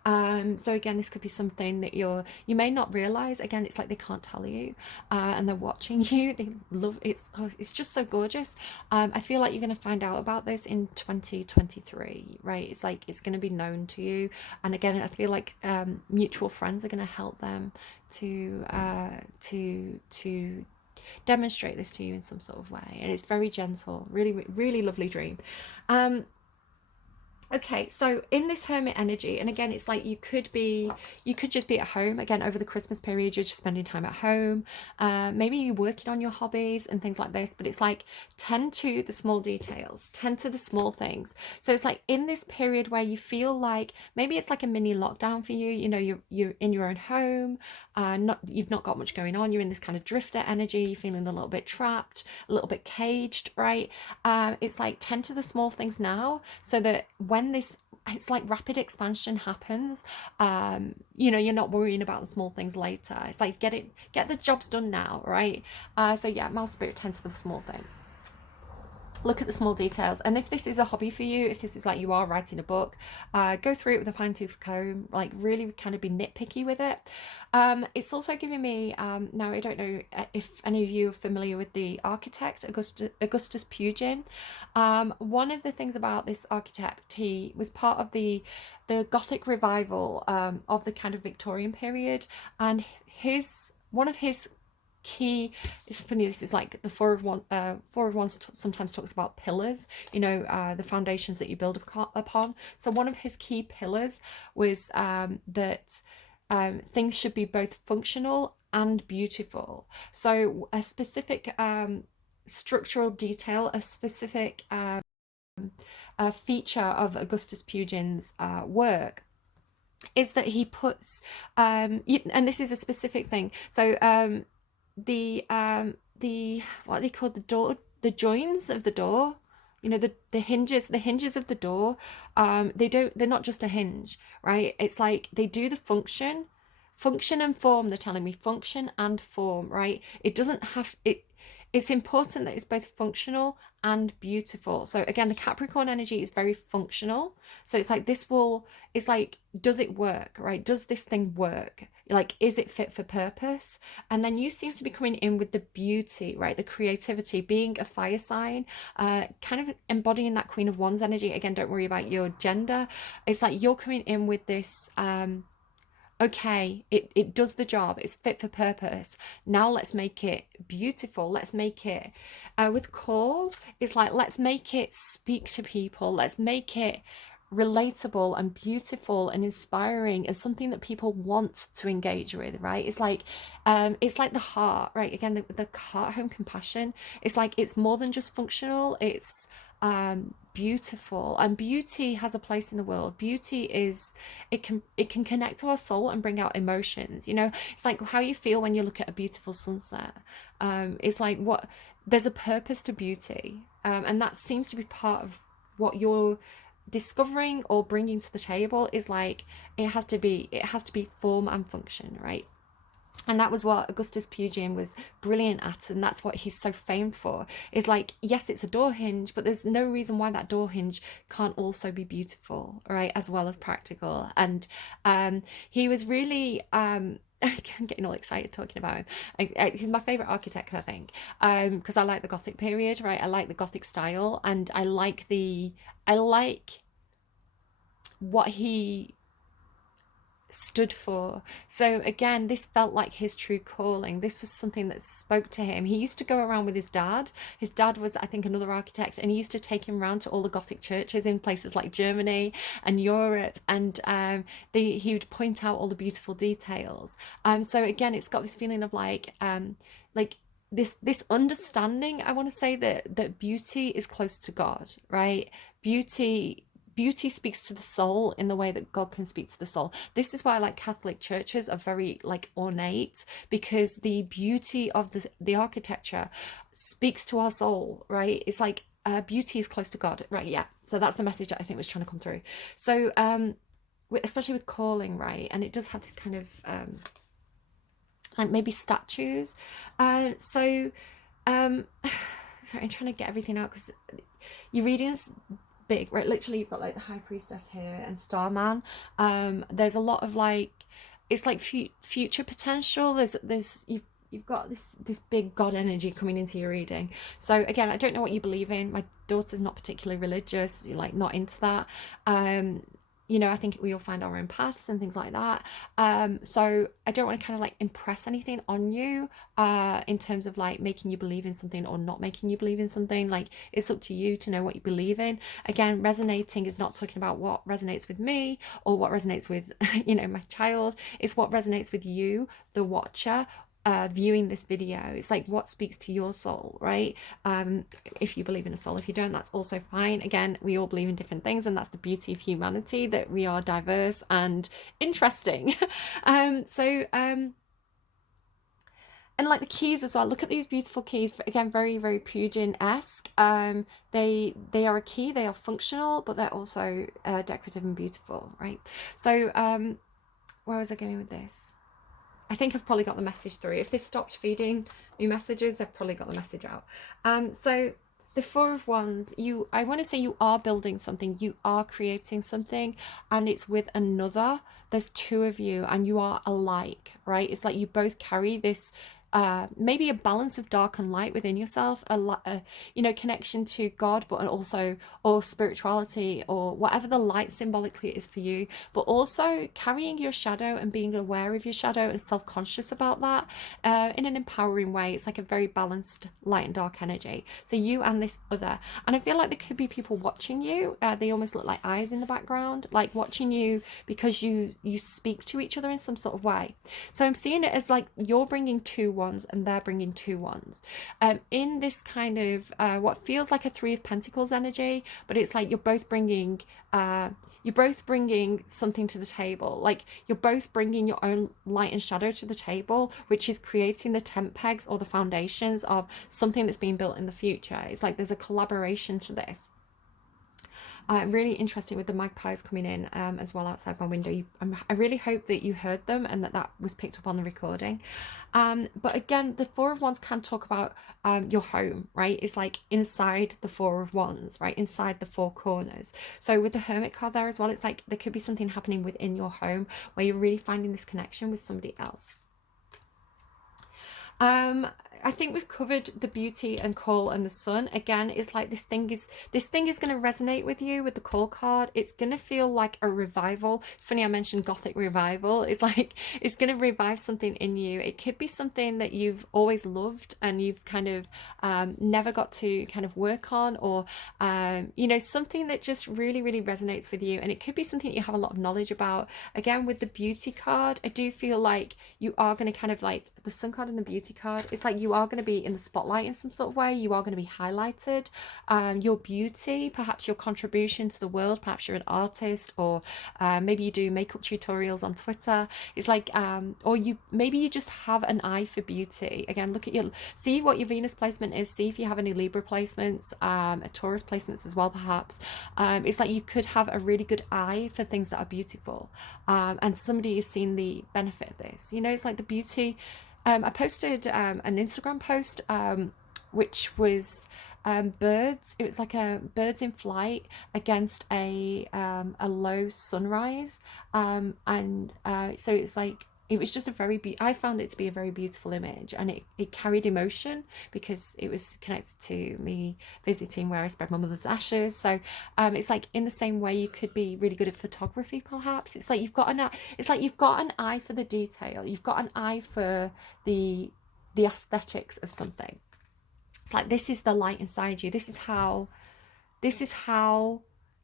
So again, this could be something that you may not realize. Again, it's like they can't tell you, and they're watching you. They love it's just so gorgeous. I feel like you're going to find out about this in 2023, right? It's like it's going to be known to you, and again, I feel like mutual friends are going to help them to demonstrate this to you in some sort of way. And it's very gentle, really, really lovely dream. Okay, so in this hermit energy, and again, it's like you could just be at home. Again, over the Christmas period, you're just spending time at home. Maybe you're working on your hobbies and things like this, but it's like tend to the small details, tend to the small things. So it's like in this period where you feel like maybe it's like a mini lockdown for you. You know, you're in your own home, you've not got much going on. You're in this kind of drifter energy. You're feeling a little bit trapped, a little bit caged, right? It's like tend to the small things now, so that when it's like rapid expansion happens, you know, you're not worrying about the small things later. It's like get the jobs done now, right? So yeah, Mouse Spirit tends to the small things. look at the small details. And if this is a hobby for you, if this is like you are writing a book, go through it with a fine-tooth comb, like really kind of be nitpicky with it. It's also giving me, now I don't know if any of you are familiar with the architect Augustus Pugin. One of the things about this architect, he was part of the Gothic revival of the kind of Victorian period, and one of his key, it's funny, this is like the four of wands sometimes talks about pillars, you know, the foundations that you build upon. So one of his key pillars was that things should be both functional and beautiful. So a specific structural detail, a specific feature of Augustus Pugin's work is that he puts and this is a specific thing, so the what they call the joins of the door, you know, the hinges of the door, they're not just a hinge, right? It's like they do the function and form. They're telling me function and form, right? It doesn't have it. It's important that it's both functional and beautiful. So again, the Capricorn energy is very functional. So it's like it's like, does it work, right? Does this thing work? Like, is it fit for purpose? And then you seem to be coming in with the beauty, right? The creativity, being a fire sign, kind of embodying that Queen of Wands energy. Again, don't worry about your gender. It's like you're coming in with this, okay, it does the job, it's fit for purpose, now let's make it beautiful, let's make it with call, it's like, let's make it speak to people, let's make it relatable and beautiful and inspiring, as something that people want to engage with, right? It's like the heart, right? Again, the heart home compassion, it's like it's more than just functional, it's beautiful. And beauty has a place in the world. Beauty is, it can connect to our soul and bring out emotions, you know. It's like how you feel when you look at a beautiful sunset. It's like, what, there's a purpose to beauty, and that seems to be part of what you're discovering or bringing to the table. Is like, it has to be form and function, right? And that was what Augustus Pugin was brilliant at, and that's what he's so famed for. Is like, yes, it's a door hinge, but there's no reason why that door hinge can't also be beautiful, right, as well as practical. And he was really I'm getting all excited talking about him. He's my favorite architect, I think, because I like the Gothic period, right? I like the Gothic style, and I like what he stood for. So again, this felt like his true calling. This was something that spoke to him. He used to go around with his dad. His dad was, I think, another architect, and he used to take him around to all the Gothic churches in places like Germany and Europe, and he would point out all the beautiful details. So again, it's got this feeling of like this understanding, I want to say, that beauty is close to God, right? Beauty speaks to the soul in the way that God can speak to the soul. This is why I like Catholic churches are very like ornate, because the beauty of the architecture speaks to our soul, right? It's like beauty is close to God, right? Yeah. So that's the message that I think was trying to come through. So especially with calling, right? And it does have this kind of like maybe statues. Sorry, I'm trying to get everything out because your readings big, right? Literally, you've got like the High Priestess here and Starman. There's a lot of like, it's like future potential. You've got this big God energy coming into your reading. So again, I don't know what you believe in. My daughter's not particularly religious, you're like not into that. You know, I think we all find our own paths and things like that. So I don't want to kind of like impress anything on you in terms of like making you believe in something or not making you believe in something. Like, it's up to you to know what you believe in. Again, resonating is not talking about what resonates with me or what resonates with, you know, my child. It's what resonates with you, the watcher, viewing this video. It's like what speaks to your soul, right? If you believe in a soul. If you don't, that's also fine. Again, we all believe in different things, and that's the beauty of humanity, that we are diverse and interesting. And like the keys as well, look at these beautiful keys. Again, very, very Pugin-esque. They are a key, they are functional, but they're also decorative and beautiful, right? So where was I going with this? I think I've probably got the message through. If they've stopped feeding me messages, they've probably got the message out. So the Four of Wands, I want to say you are building something, you are creating something, and it's with another. There's two of you and you are alike, right? It's like you both carry this maybe a balance of dark and light within yourself, you know, connection to God, but also, or spirituality, or whatever the light symbolically is for you, but also carrying your shadow and being aware of your shadow and self-conscious about that in an empowering way. It's like a very balanced light and dark energy. So you and this other, and I feel like there could be people watching you. They almost look like eyes in the background, like watching you because you speak to each other in some sort of way. So I'm seeing it as like you're bringing two wands and they're bringing two wands in this kind of what feels like a Three of Pentacles energy, but it's like you're both bringing something to the table. Like you're both bringing your own light and shadow to the table, which is creating the tent pegs or the foundations of something that's being built in the future. It's like there's a collaboration to this. Really interesting with the magpies coming in as well outside my window. I really hope that you heard them and that was picked up on the recording. But again, the Four of Wands can talk about your home, right? It's like inside the Four of Wands, right? Inside the four corners. So with the Hermit card there as well, it's like there could be something happening within your home where you're really finding this connection with somebody else. I think we've covered the beauty and call and the sun. Again, it's like this thing is going to resonate with you with the call card. It's going to feel like a revival. It's funny I mentioned gothic revival. It's like it's going to revive something in you. It could be something that you've always loved and you've kind of never got to kind of work on, or you know, something that just really resonates with you. And it could be something you have a lot of knowledge about. Again, with the beauty card, I do feel like you are going to kind of like the sun card and the beauty card. It's like you are going to be in the spotlight in some sort of way. You are going to be highlighted. Your beauty, perhaps your contribution to the world. Perhaps you're an artist, or maybe you do makeup tutorials on Twitter. It's like, or maybe you just have an eye for beauty. Again, look at see what your Venus placement is. See if you have any Libra placements, a Taurus placements as well, perhaps. It's like you could have a really good eye for things that are beautiful, and somebody has seen the benefit of this. You know, it's like the beauty. I posted an Instagram post which was birds. It was like a birds in flight against a low sunrise, and so it's like it was just I found it to be a very beautiful image, and it carried emotion because it was connected to me visiting where I spread my mother's ashes. So it's like in the same way you could be really good at photography, perhaps. It's like you've got an eye for the detail. You've got an eye for the aesthetics of something. It's like this is the light inside you. This is how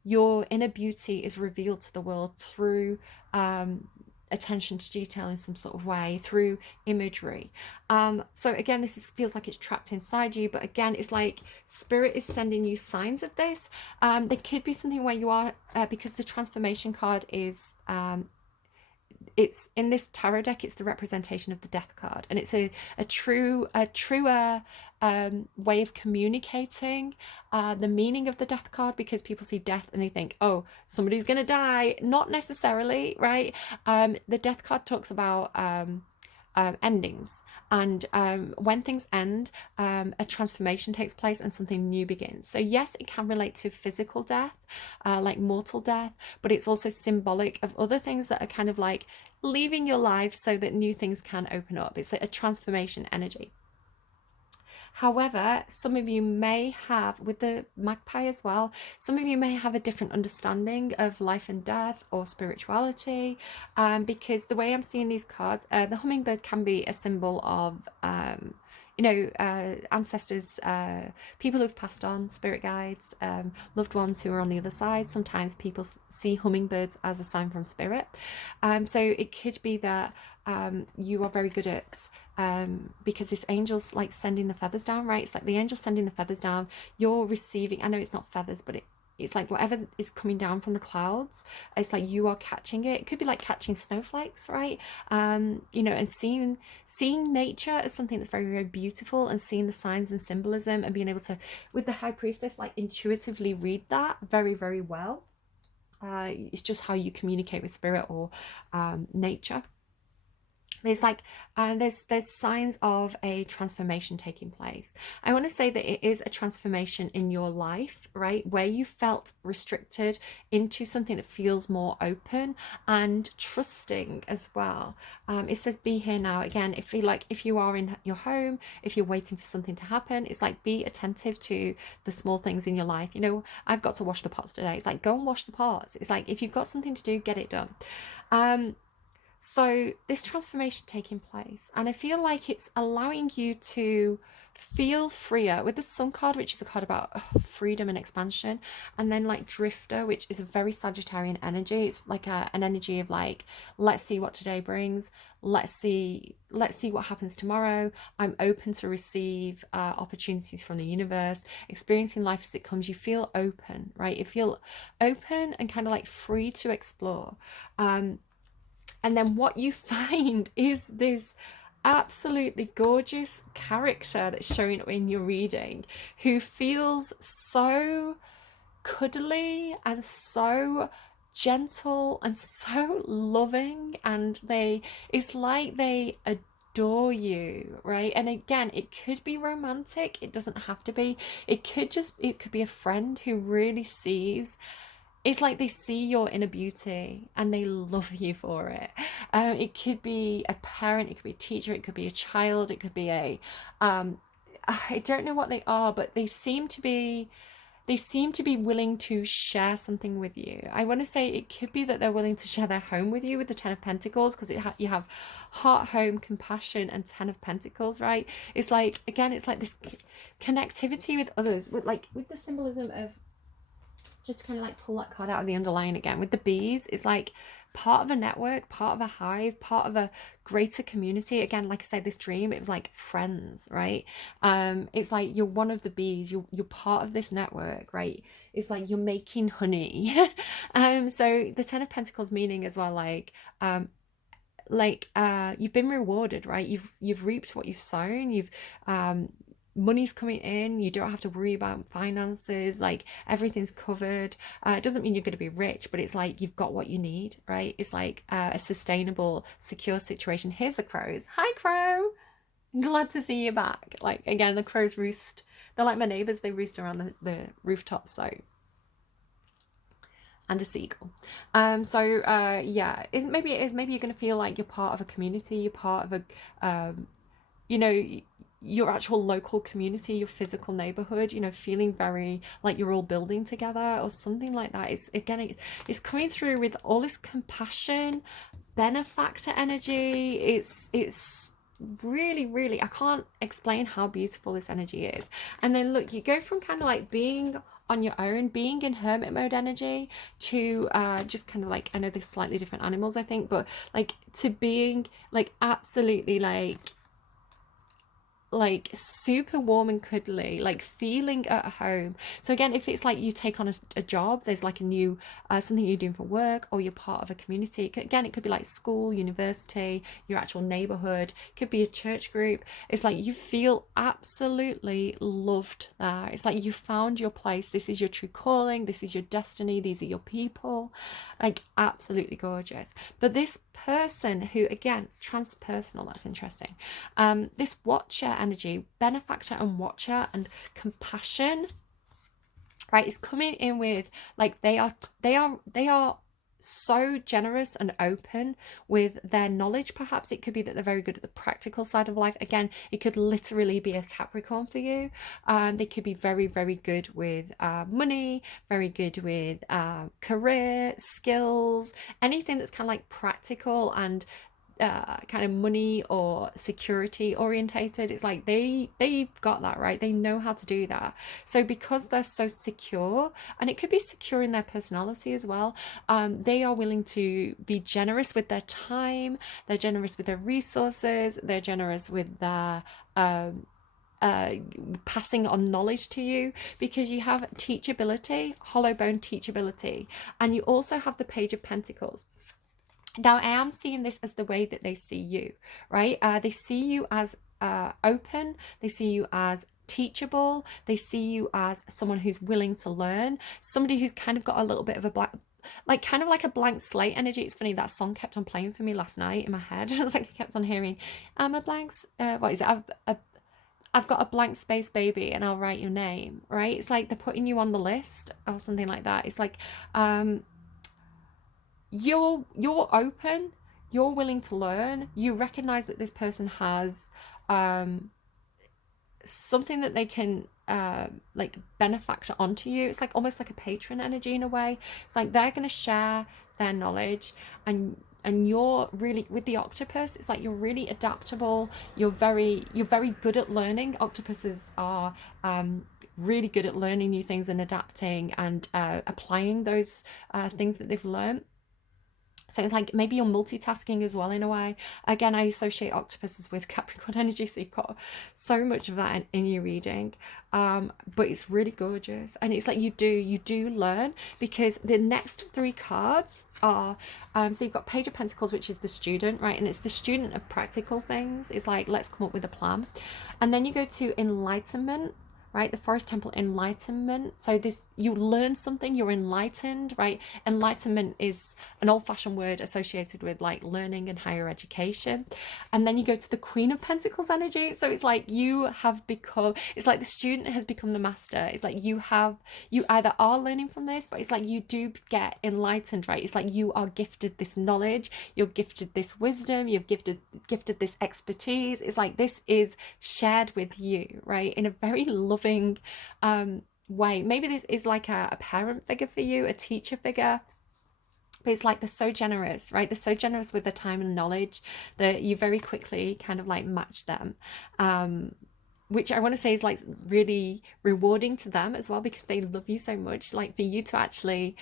your inner beauty is revealed to the world through attention to detail in some sort of way, through imagery. So again, feels like it's trapped inside you, but again, it's like spirit is sending you signs of this. There could be something where you are, because the transformation card is it's in this tarot deck, it's the representation of the death card, and it's a truer way of communicating the meaning of the death card, because people see death and they think, oh, somebody's gonna die. Not necessarily, right? The death card talks about endings, and when things end, a transformation takes place and something new begins. So yes, it can relate to physical death, like mortal death, but it's also symbolic of other things that are kind of like leaving your life so that new things can open up. It's a transformation energy. However, some of you may have, with the magpie as well, some of you may have a different understanding of life and death or spirituality, because the way I'm seeing these cards, the hummingbird can be a symbol of you know, ancestors, people who've passed on, spirit guides, loved ones who are on the other side. Sometimes people see hummingbirds as a sign from spirit. So it could be that you are very good at, because this angel's like sending the feathers down, right? It's like the angel sending the feathers down. You're receiving, I know it's not feathers, but it's like whatever is coming down from the clouds, it's like you are catching it. It could be like catching snowflakes, right? You know, and seeing nature as something that's very beautiful, and seeing the signs and symbolism, and being able to, with the High Priestess, like intuitively read that very well. It's just how you communicate with spirit or nature. It's like there's signs of a transformation taking place. I want to say that it is a transformation in your life, right, where you felt restricted into something that feels more open and trusting as well. It says be here now. Again, if you are in your home, if you're waiting for something to happen, it's like be attentive to the small things in your life. You know, I've got to wash the pots today. It's like go and wash the pots. It's like if you've got something to do, get it done. So this transformation taking place, and I feel like it's allowing you to feel freer with the Sun card, which is a card about freedom and expansion, and then like Drifter, which is a very Sagittarian energy. It's like an energy of like, let's see what today brings. Let's see what happens tomorrow. I'm open to receive opportunities from the universe, experiencing life as it comes. You feel open, right? You feel open and kind of like free to explore. And then what you find is this absolutely gorgeous character that's showing up in your reading who feels so cuddly and so gentle and so loving, and it's like they adore you, right? And again, it could be romantic, it doesn't have to be. It could be a friend who really sees, it's like they see your inner beauty and they love you for it. It could be a parent, it could be a teacher, it could be a child, it could be I don't know what they are, but they seem to be willing to share something with you. I want to say it could be that they're willing to share their home with you with the Ten of Pentacles, because you have heart, home, compassion, and Ten of Pentacles, right? It's like, again, it's like this connectivity with others, with the symbolism of, just to kind of like pull that card out of the underlying again, with the bees, it's like part of a network, part of a hive, part of a greater community. Again, like I said, this dream, it was like friends, right? It's like you're one of the bees, you're part of this network, right? It's like you're making honey. So the Ten of Pentacles meaning as well, you've been rewarded, right? You've reaped what you've sown. You've money's coming in, you don't have to worry about finances, like everything's covered. It doesn't mean you're going to be rich, but it's like you've got what you need, right? It's like a sustainable, secure situation. Here's the crows. Hi, crow. Glad to see you back. Like, again, the crows roost, they're like my neighbors, they roost around the rooftop. So, and a seagull. Yeah, maybe you're going to feel like you're part of a community, you're part of a you know, your actual local community, your physical neighborhood, you know, feeling very like you're all building together or something like that. It's coming through with all this compassion, benefactor energy. It's really, really, I can't explain how beautiful this energy is. And then look, you go from kind of like being on your own, being in hermit mode energy, to just kind of like, I know they're slightly different animals, I think, but like to being like absolutely like super warm and cuddly, like feeling at home. So again, if it's like you take on a job, there's like a new something you're doing for work, or you're part of a community. Again, it could be like school, university, your actual neighborhood, it could be a church group. It's like you feel absolutely loved there. It's like you found your place. This is your true calling, this is your destiny, these are your people. Like absolutely gorgeous. But this person who, again, transpersonal, that's interesting. This watcher energy, benefactor and watcher and compassion, right, is coming in with like they are so generous and open with their knowledge. Perhaps it could be that they're very good at the practical side of life. Again, it could literally be a Capricorn for you. They could be very, very good with money, very good with career, skills, anything that's kind of like practical and kind of money or security orientated. It's like they've got that, right? They know how to do that. So because they're so secure, and it could be secure in their personality as well, they are willing to be generous with their time, they're generous with their resources, they're generous with their passing on knowledge to you, because you have teachability, hollow bone teachability, and you also have the Page of Pentacles. Now, I am seeing this as the way that they see you, right? They see you as open. They see you as teachable. They see you as someone who's willing to learn, somebody who's kind of got a little bit of a like kind of like a blank slate energy. It's funny, that song kept on playing for me last night in my head. It was like I kept on hearing, I'm a blank, what is it? I've got a blank space, baby, and I'll write your name, right? It's like they're putting you on the list or something like that. It's like you're open, you're willing to learn, you recognize that this person has something that they can like benefactor onto you. It's like almost like a patron energy in a way. It's like they're going to share their knowledge, and you're really, with the octopus, it's like you're really adaptable, you're very good at learning. Octopuses are really good at learning new things and adapting and applying those things that they've learned. So it's like maybe you're multitasking as well in a way. Again, I associate octopuses with Capricorn energy, so you've got so much of that in your reading. But it's really gorgeous, and it's like you do learn, because the next three cards are so you've got Page of Pentacles, which is the student, right? And it's the student of practical things. It's like, let's come up with a plan. And then you go to Enlightenment, right? The Forest Temple, enlightenment. So this, you learn something, you're enlightened, right? Enlightenment is an old-fashioned word associated with like learning and higher education. And then you go to the Queen of Pentacles energy. So it's like you have become, it's like the student has become the master. It's like you either are learning from this, but it's like you do get enlightened, right? It's like you are gifted this knowledge, you're gifted this wisdom, you've gifted this expertise. It's like this is shared with you, right? In a very loving way. Maybe this is like a parent figure for you, a teacher figure. But it's like they're so generous, right? They're so generous with their time and knowledge that you very quickly kind of like match them. Which I want to say is like really rewarding to them as well, because they love you so much. Like for you to actually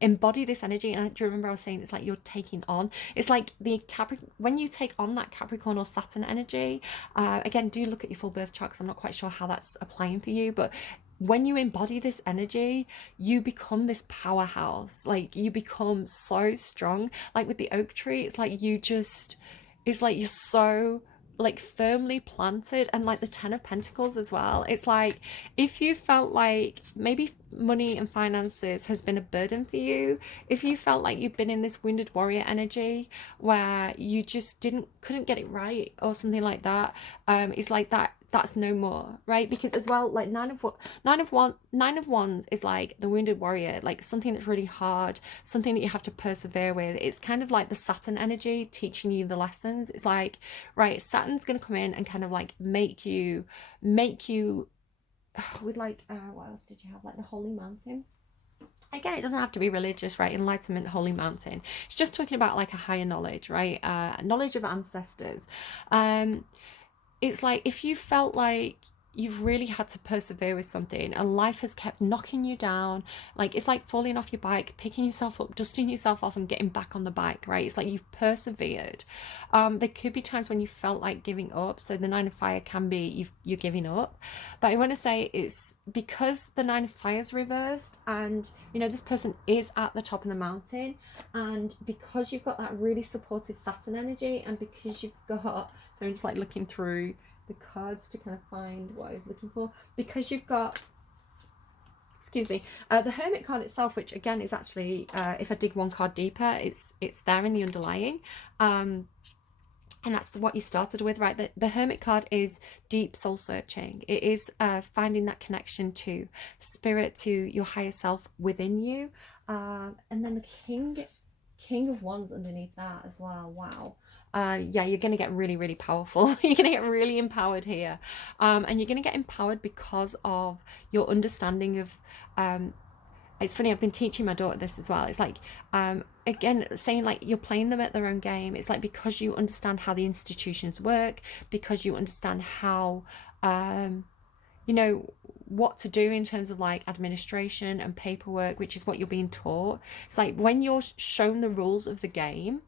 embody this energy. And I do remember I was saying, it's like you're taking on, it's like the Capricorn, when you take on that Capricorn or Saturn energy, again, do look at your full birth chart, because I'm not quite sure how that's applying for you, but when you embody this energy, you become this powerhouse. Like you become so strong. Like with the oak tree, it's like it's like you're so like firmly planted. And like the Ten of Pentacles as well, it's like if you felt like maybe money and finances has been a burden for you, if you felt like you've been in this wounded warrior energy where you just couldn't get it right or something like that, it's like that's no more, right? Because as well, like nine of wands is like the wounded warrior, like something that's really hard, something that you have to persevere with. It's kind of like the Saturn energy teaching you the lessons. It's like, right, Saturn's gonna come in and kind of like make you with like what else did you have, like the Holy Mountain. Again, it doesn't have to be religious, right? Enlightenment, Holy Mountain, it's just talking about like a higher knowledge, right? Knowledge of ancestors. It's like if you felt like you've really had to persevere with something and life has kept knocking you down, like it's like falling off your bike, picking yourself up, dusting yourself off and getting back on the bike, right? It's like you've persevered. There could be times when you felt like giving up, so the Nine of Fire can be you're giving up. But I want to say it's because the Nine of Fire is reversed, and you know this person is at the top of the mountain, and because you've got that really supportive Saturn energy, and because you've got, so I'm just like looking through the cards to kind of find what I was looking for, because you've got, excuse me, the Hermit card itself, which again is actually, if I dig one card deeper, it's there in the underlying, and that's what you started with, right? The Hermit card is deep soul searching. It is finding that connection to spirit, to your higher self within you, and then the King of Wands underneath that as well. Wow. Yeah, you're going to get really, really powerful. You're going to get really empowered here. And you're going to get empowered because of your understanding of, it's funny, I've been teaching my daughter this as well. It's like, again, saying like you're playing them at their own game. It's like because you understand how the institutions work, because you understand how, you know, what to do in terms of like administration and paperwork, which is what you're being taught. It's like when you're shown the rules of the game,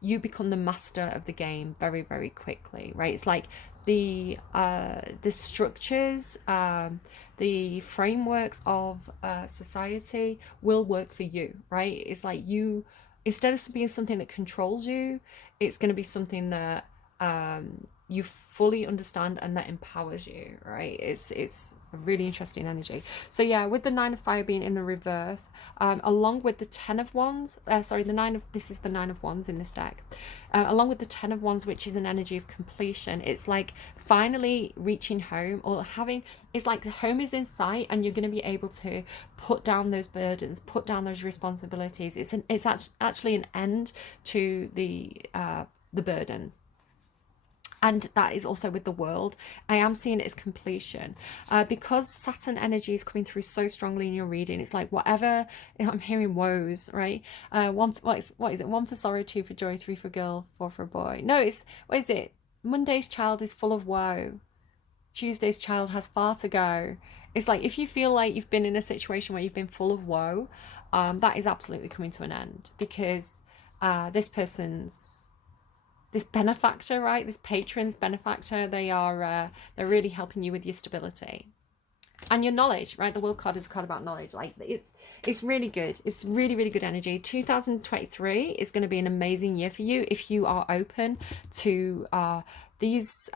you become the master of the game very, very quickly, right? It's like the structures, the frameworks of society will work for you, right? It's like you, instead of being something that controls you, it's going to be something that you fully understand, and that empowers you, right? It's a really interesting energy. So yeah, with the 9 of fire being in the reverse, along with the 10 of wands, sorry, this is the 9 of wands in this deck, along with the 10 of wands, which is an energy of completion. It's like finally reaching home, or having, it's like the home is in sight, and you're going to be able to put down those burdens, put down those responsibilities. It's actually an end to the burden. And that is also with the world. I am seeing it as completion. Because Saturn energy is coming through so strongly in your reading, it's like whatever, I'm hearing woes, right? What is it? 1 for sorrow, 2 for joy, 3 for girl, 4 for a boy. No, it's, what is it? Monday's child is full of woe. Tuesday's child has far to go. It's like if you feel like you've been in a situation where you've been full of woe, that is absolutely coming to an end, because this benefactor, right? This patron's benefactor, they're really helping you with your stability and your knowledge, right? The world card is a card about knowledge. Like it's really good. It's really, really good energy. 2023 is going to be an amazing year for you if you are open to these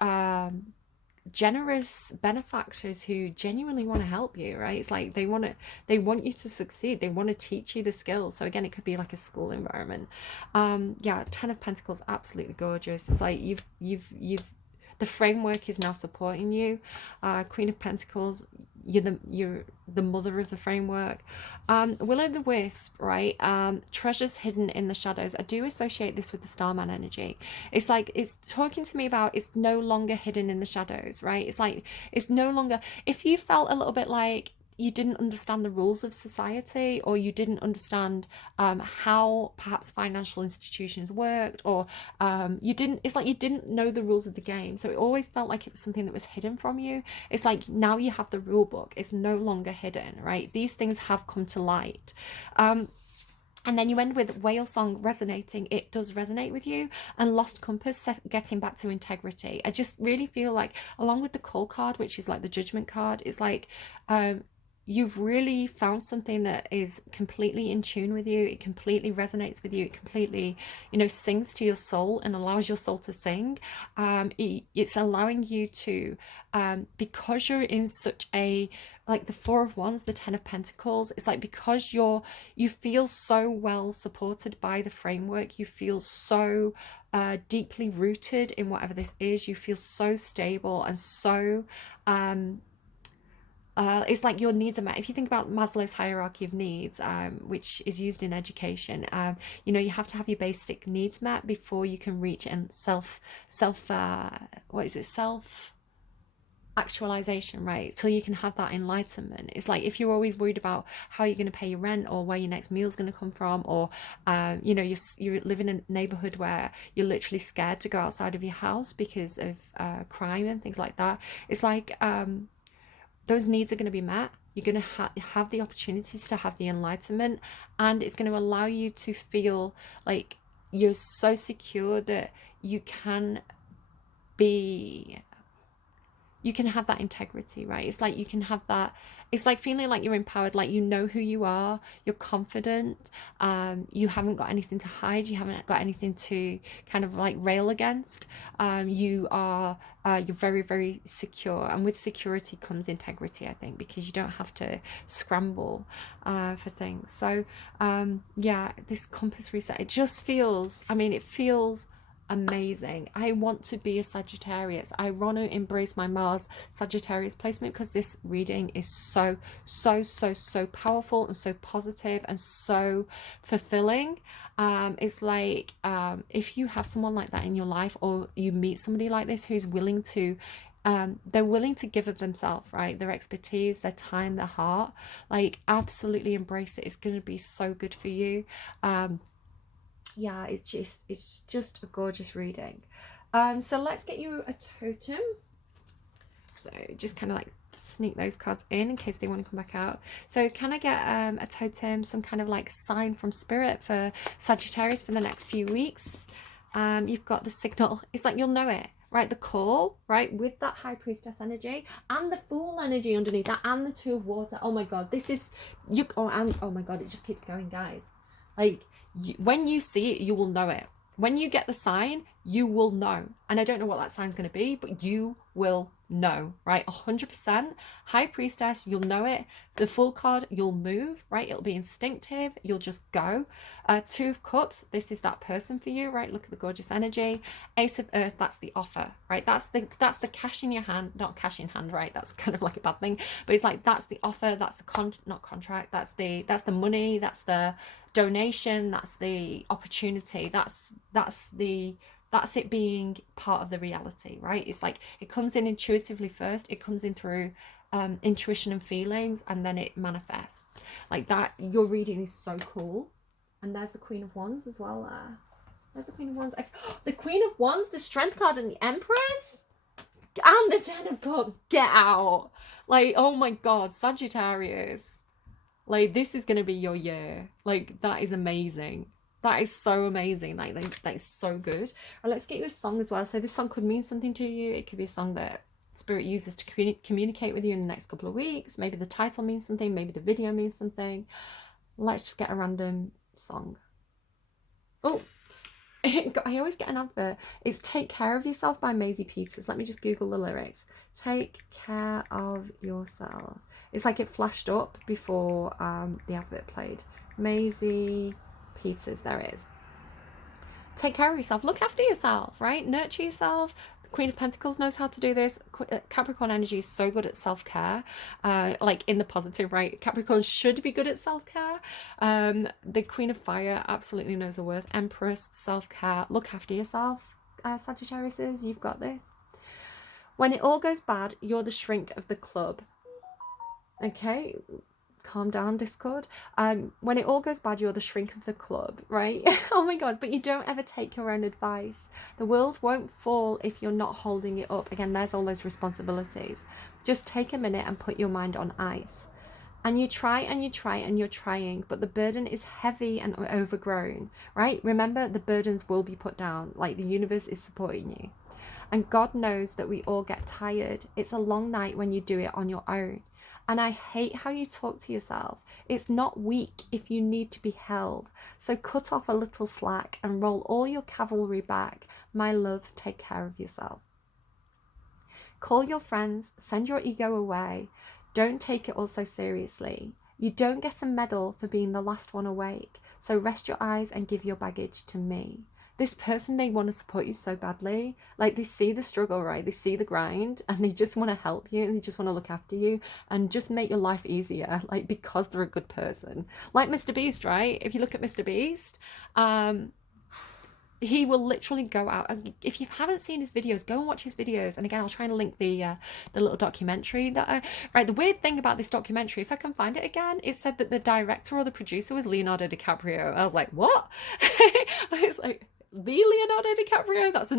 generous benefactors who genuinely want to help you, right? It's like they want you to succeed. They want to teach you the skills. So again, it could be like a school environment. Yeah, 10 of Pentacles, absolutely gorgeous. It's like you've the framework is now supporting you. Queen of Pentacles, you're the mother of the framework. Will-o'-the-wisp, right? Treasures hidden in the shadows. I do associate this with the Starman energy. It's like it's talking to me about it's no longer hidden in the shadows, right? It's like it's no longer, if you felt a little bit like you didn't understand the rules of society, or you didn't understand how perhaps financial institutions worked, or it's like you didn't know the rules of the game, so it always felt like it was something that was hidden from you. It's like now you have the rule book. It's no longer hidden, right? These things have come to light. And then you end with whale song resonating. It does resonate with you. And lost compass, getting back to integrity. I just really feel like, along with the call card, which is like the judgment card, it's like you've really found something that is completely in tune with you. It completely resonates with you. It completely, sings to your soul and allows your soul to sing. It's allowing you to, because you're in such a, like the 4 of Wands, the 10 of Pentacles, it's like because you feel so well supported by the framework, you feel so deeply rooted in whatever this is, you feel so stable and so it's like your needs are met. If you think about Maslow's hierarchy of needs, which is used in education, you have to have your basic needs met before you can reach and self actualization, right? So you can have that enlightenment. It's like if you're always worried about how you're going to pay your rent, or where your next meal is going to come from, or you live in a neighborhood where you're literally scared to go outside of your house because of crime and things like that. It's like those needs are going to be met. You're going to have the opportunities to have the enlightenment, and it's going to allow you to feel like you're so secure that you can have that integrity, right? It's like you can have that, it's like feeling like you're empowered, like you know who you are, you're confident, you haven't got anything to hide, you haven't got anything to kind of like rail against, you're very, very secure. And with security comes integrity, I think, because you don't have to scramble for things. So yeah, this compass reset, it just feels, it feels amazing. I want to be a Sagittarius. I want to embrace my Mars Sagittarius placement, because this reading is so powerful and so positive and so fulfilling. It's like if you have someone like that in your life, or you meet somebody like this who's willing to they're willing to give of themselves, right? Their expertise, their time, their heart, like absolutely embrace it. It's going to be so good for you. Yeah, it's just a gorgeous reading. So let's get you a totem. So just kind of like sneak those cards in case they want to come back out. So can I get a totem, some kind of like sign from spirit for Sagittarius for the next few weeks? You've got the signal. It's like you'll know it, right? The call, right? With that High Priestess energy and the Fool energy underneath that, and the Two of Water. Oh my God, this is you. Oh, and oh my God, it just keeps going, guys. Like when you see it, you will know it. when you get the sign, you will know. And I don't know what that sign's going to be, but you will know, right? 100%. High Priestess, you'll know it. The Fool card, you'll move, right? It'll be instinctive. You'll just go. Two of Cups, this is that person for you, right? Look at the gorgeous energy. Ace of Earth, that's the offer, right? That's the cash in your hand, not cash in hand, right? That's kind of like a bad thing, but it's like that's the offer, that's the not contract, that's the money, that's the donation, that's the opportunity, that's it being part of the reality, right? It's like it comes in intuitively first, it comes in through intuition and feelings, and then it manifests like that. Your reading is so cool. And there's the Queen of Wands as well. There's the Queen of Wands. The Queen of Wands, the Strength card, and the Empress, and the Ten of Cups. Get out! Like, oh my God, Sagittarius. Like, this is gonna be your year. Like, that is amazing. That is so amazing. Like, that is so good. Right, let's get you a song as well. So this song could mean something to you. It could be a song that Spirit uses to communicate with you in the next couple of weeks. Maybe the title means something. Maybe the video means something. Let's just get a random song. Oh, I always get an advert. It's Take Care of Yourself by Maisie Peters. Let me just Google the lyrics. Take care of yourself. It's like it flashed up before the advert played. Maisie Peters, there it is. Take care of yourself. Look after yourself, right? Nurture yourself. The Queen of Pentacles knows how to do this. Capricorn energy is so good at self-care, like in the positive, right? Capricorn should be good at self-care. The Queen of Fire absolutely knows the word. Empress, self-care. Look after yourself, Sagittarius. You've got this. When it all goes bad, you're the shrink of the club. Okay, calm down, Discord. When it all goes bad, you're the shrink of the club, right? Oh my God, but you don't ever take your own advice. The world won't fall if you're not holding it up. Again, there's all those responsibilities. Just take a minute and put your mind on ice. And you try and you try and you're trying, but the burden is heavy and overgrown, right? Remember, the burdens will be put down, like the universe is supporting you. And God knows that we all get tired. It's a long night when you do it on your own. And I hate how you talk to yourself. It's not weak if you need to be held. So cut off a little slack and roll all your cavalry back. My love, take care of yourself. Call your friends, send your ego away. Don't take it all so seriously. You don't get a medal for being the last one awake. So rest your eyes and give your baggage to me. This person, they want to support you so badly. Like, they see the struggle, right? They see the grind, and they just want to help you, and they just want to look after you and just make your life easier, like, because they're a good person. Like Mr. Beast, right? If you look at Mr. Beast, he will literally go out, and if you haven't seen his videos, go and watch his videos. And again, I'll try and link the little documentary that right, the weird thing about this documentary, if I can find it again, it said that the director or the producer was Leonardo DiCaprio. I was like, what? I was like, the Leonardo DiCaprio? That's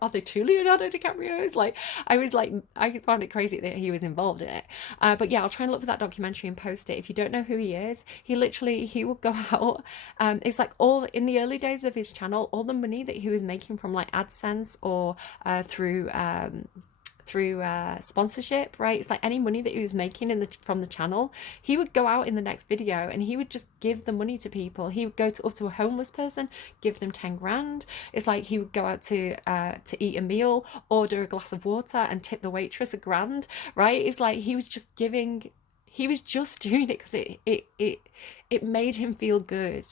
are there two Leonardo DiCaprios? Like, I found it crazy that he was involved in it. But yeah, I'll try and look for that documentary and post it. If you don't know who he is, he will go out. It's like all in the early days of his channel, all the money that he was making from like AdSense or through sponsorship, right? It's like any money that he was making from the channel, he would go out in the next video and he would just give the money to people. He would go up to a homeless person, give them 10 grand. It's like he would go out to eat a meal, order a glass of water and tip the waitress $1,000, right? It's like he was just doing it because it made him feel good.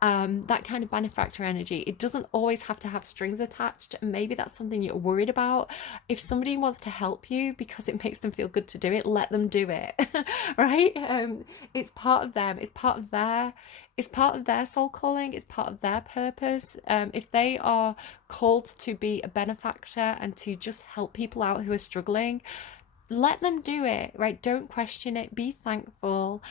That kind of benefactor energy, it doesn't always have to have strings attached. Maybe that's something you're worried about. If somebody wants to help you because it makes them feel good to do it, let them do it. Right? It's part of them. It's part of their soul calling. It's part of their purpose. If they are called to be a benefactor and to just help people out who are struggling, let them do it, right? Don't question it. Be thankful.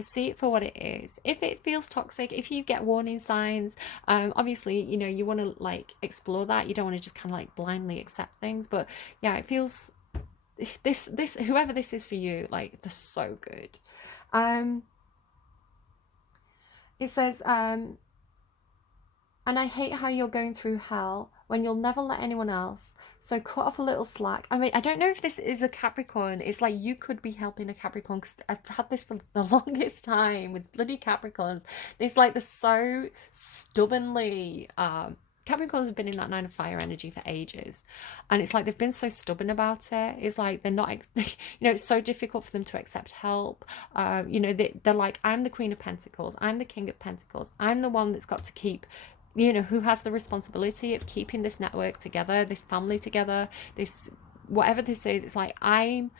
See it for what it is. If it feels toxic, if you get warning signs, obviously, you want to like explore that. You don't want to just kind of like blindly accept things. But yeah, it feels this whoever this is for you, like, they're so good. It says, and I hate how you're going through hell when you'll never let anyone else. So cut off a little slack. I mean, I don't know if this is a Capricorn. It's like you could be helping a Capricorn, because I've had this for the longest time with bloody Capricorns. It's like they're so stubbornly Capricorns have been in that 9 of fire energy for ages, and it's like they've been so stubborn about it. It's like they're not you know, it's so difficult for them to accept help. You know, they're like, I'm the Queen of Pentacles, I'm the King of Pentacles, I'm the one that's got to keep, you know, who has the responsibility of keeping this network together, this family together, this whatever this is. It's like I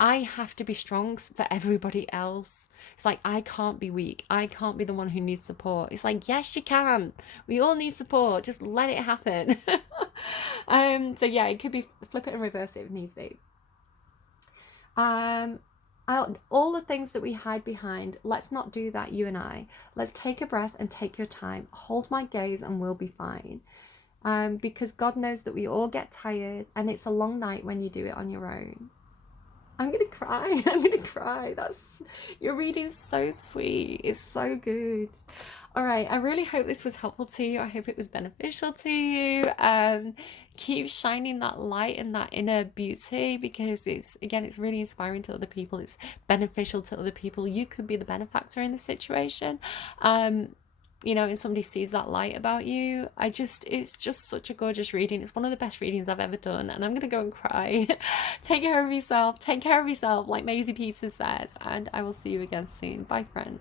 have to be strong for everybody else. It's like, I can't be weak. I can't be the one who needs support. It's like, yes, you can. We all need support. Just let it happen. So yeah, it could be flip it and reverse it if needs be. All the things that we hide behind, let's not do that, you and I. Let's take a breath and take your time. Hold my gaze and we'll be fine. Because God knows that we all get tired, and it's a long night when you do it on your own. I'm gonna cry. I'm gonna cry. Your reading's so sweet. It's so good. All right, I really hope this was helpful to you. I hope it was beneficial to you. Keep shining that light and that inner beauty, because it's really inspiring to other people. It's beneficial to other people. You could be the benefactor in the situation. You know, and somebody sees that light about you. It's just such a gorgeous reading. It's one of the best readings I've ever done, and I'm gonna go and cry. Take care of yourself, like Maisie Peters says, and I will see you again soon. Bye, friend.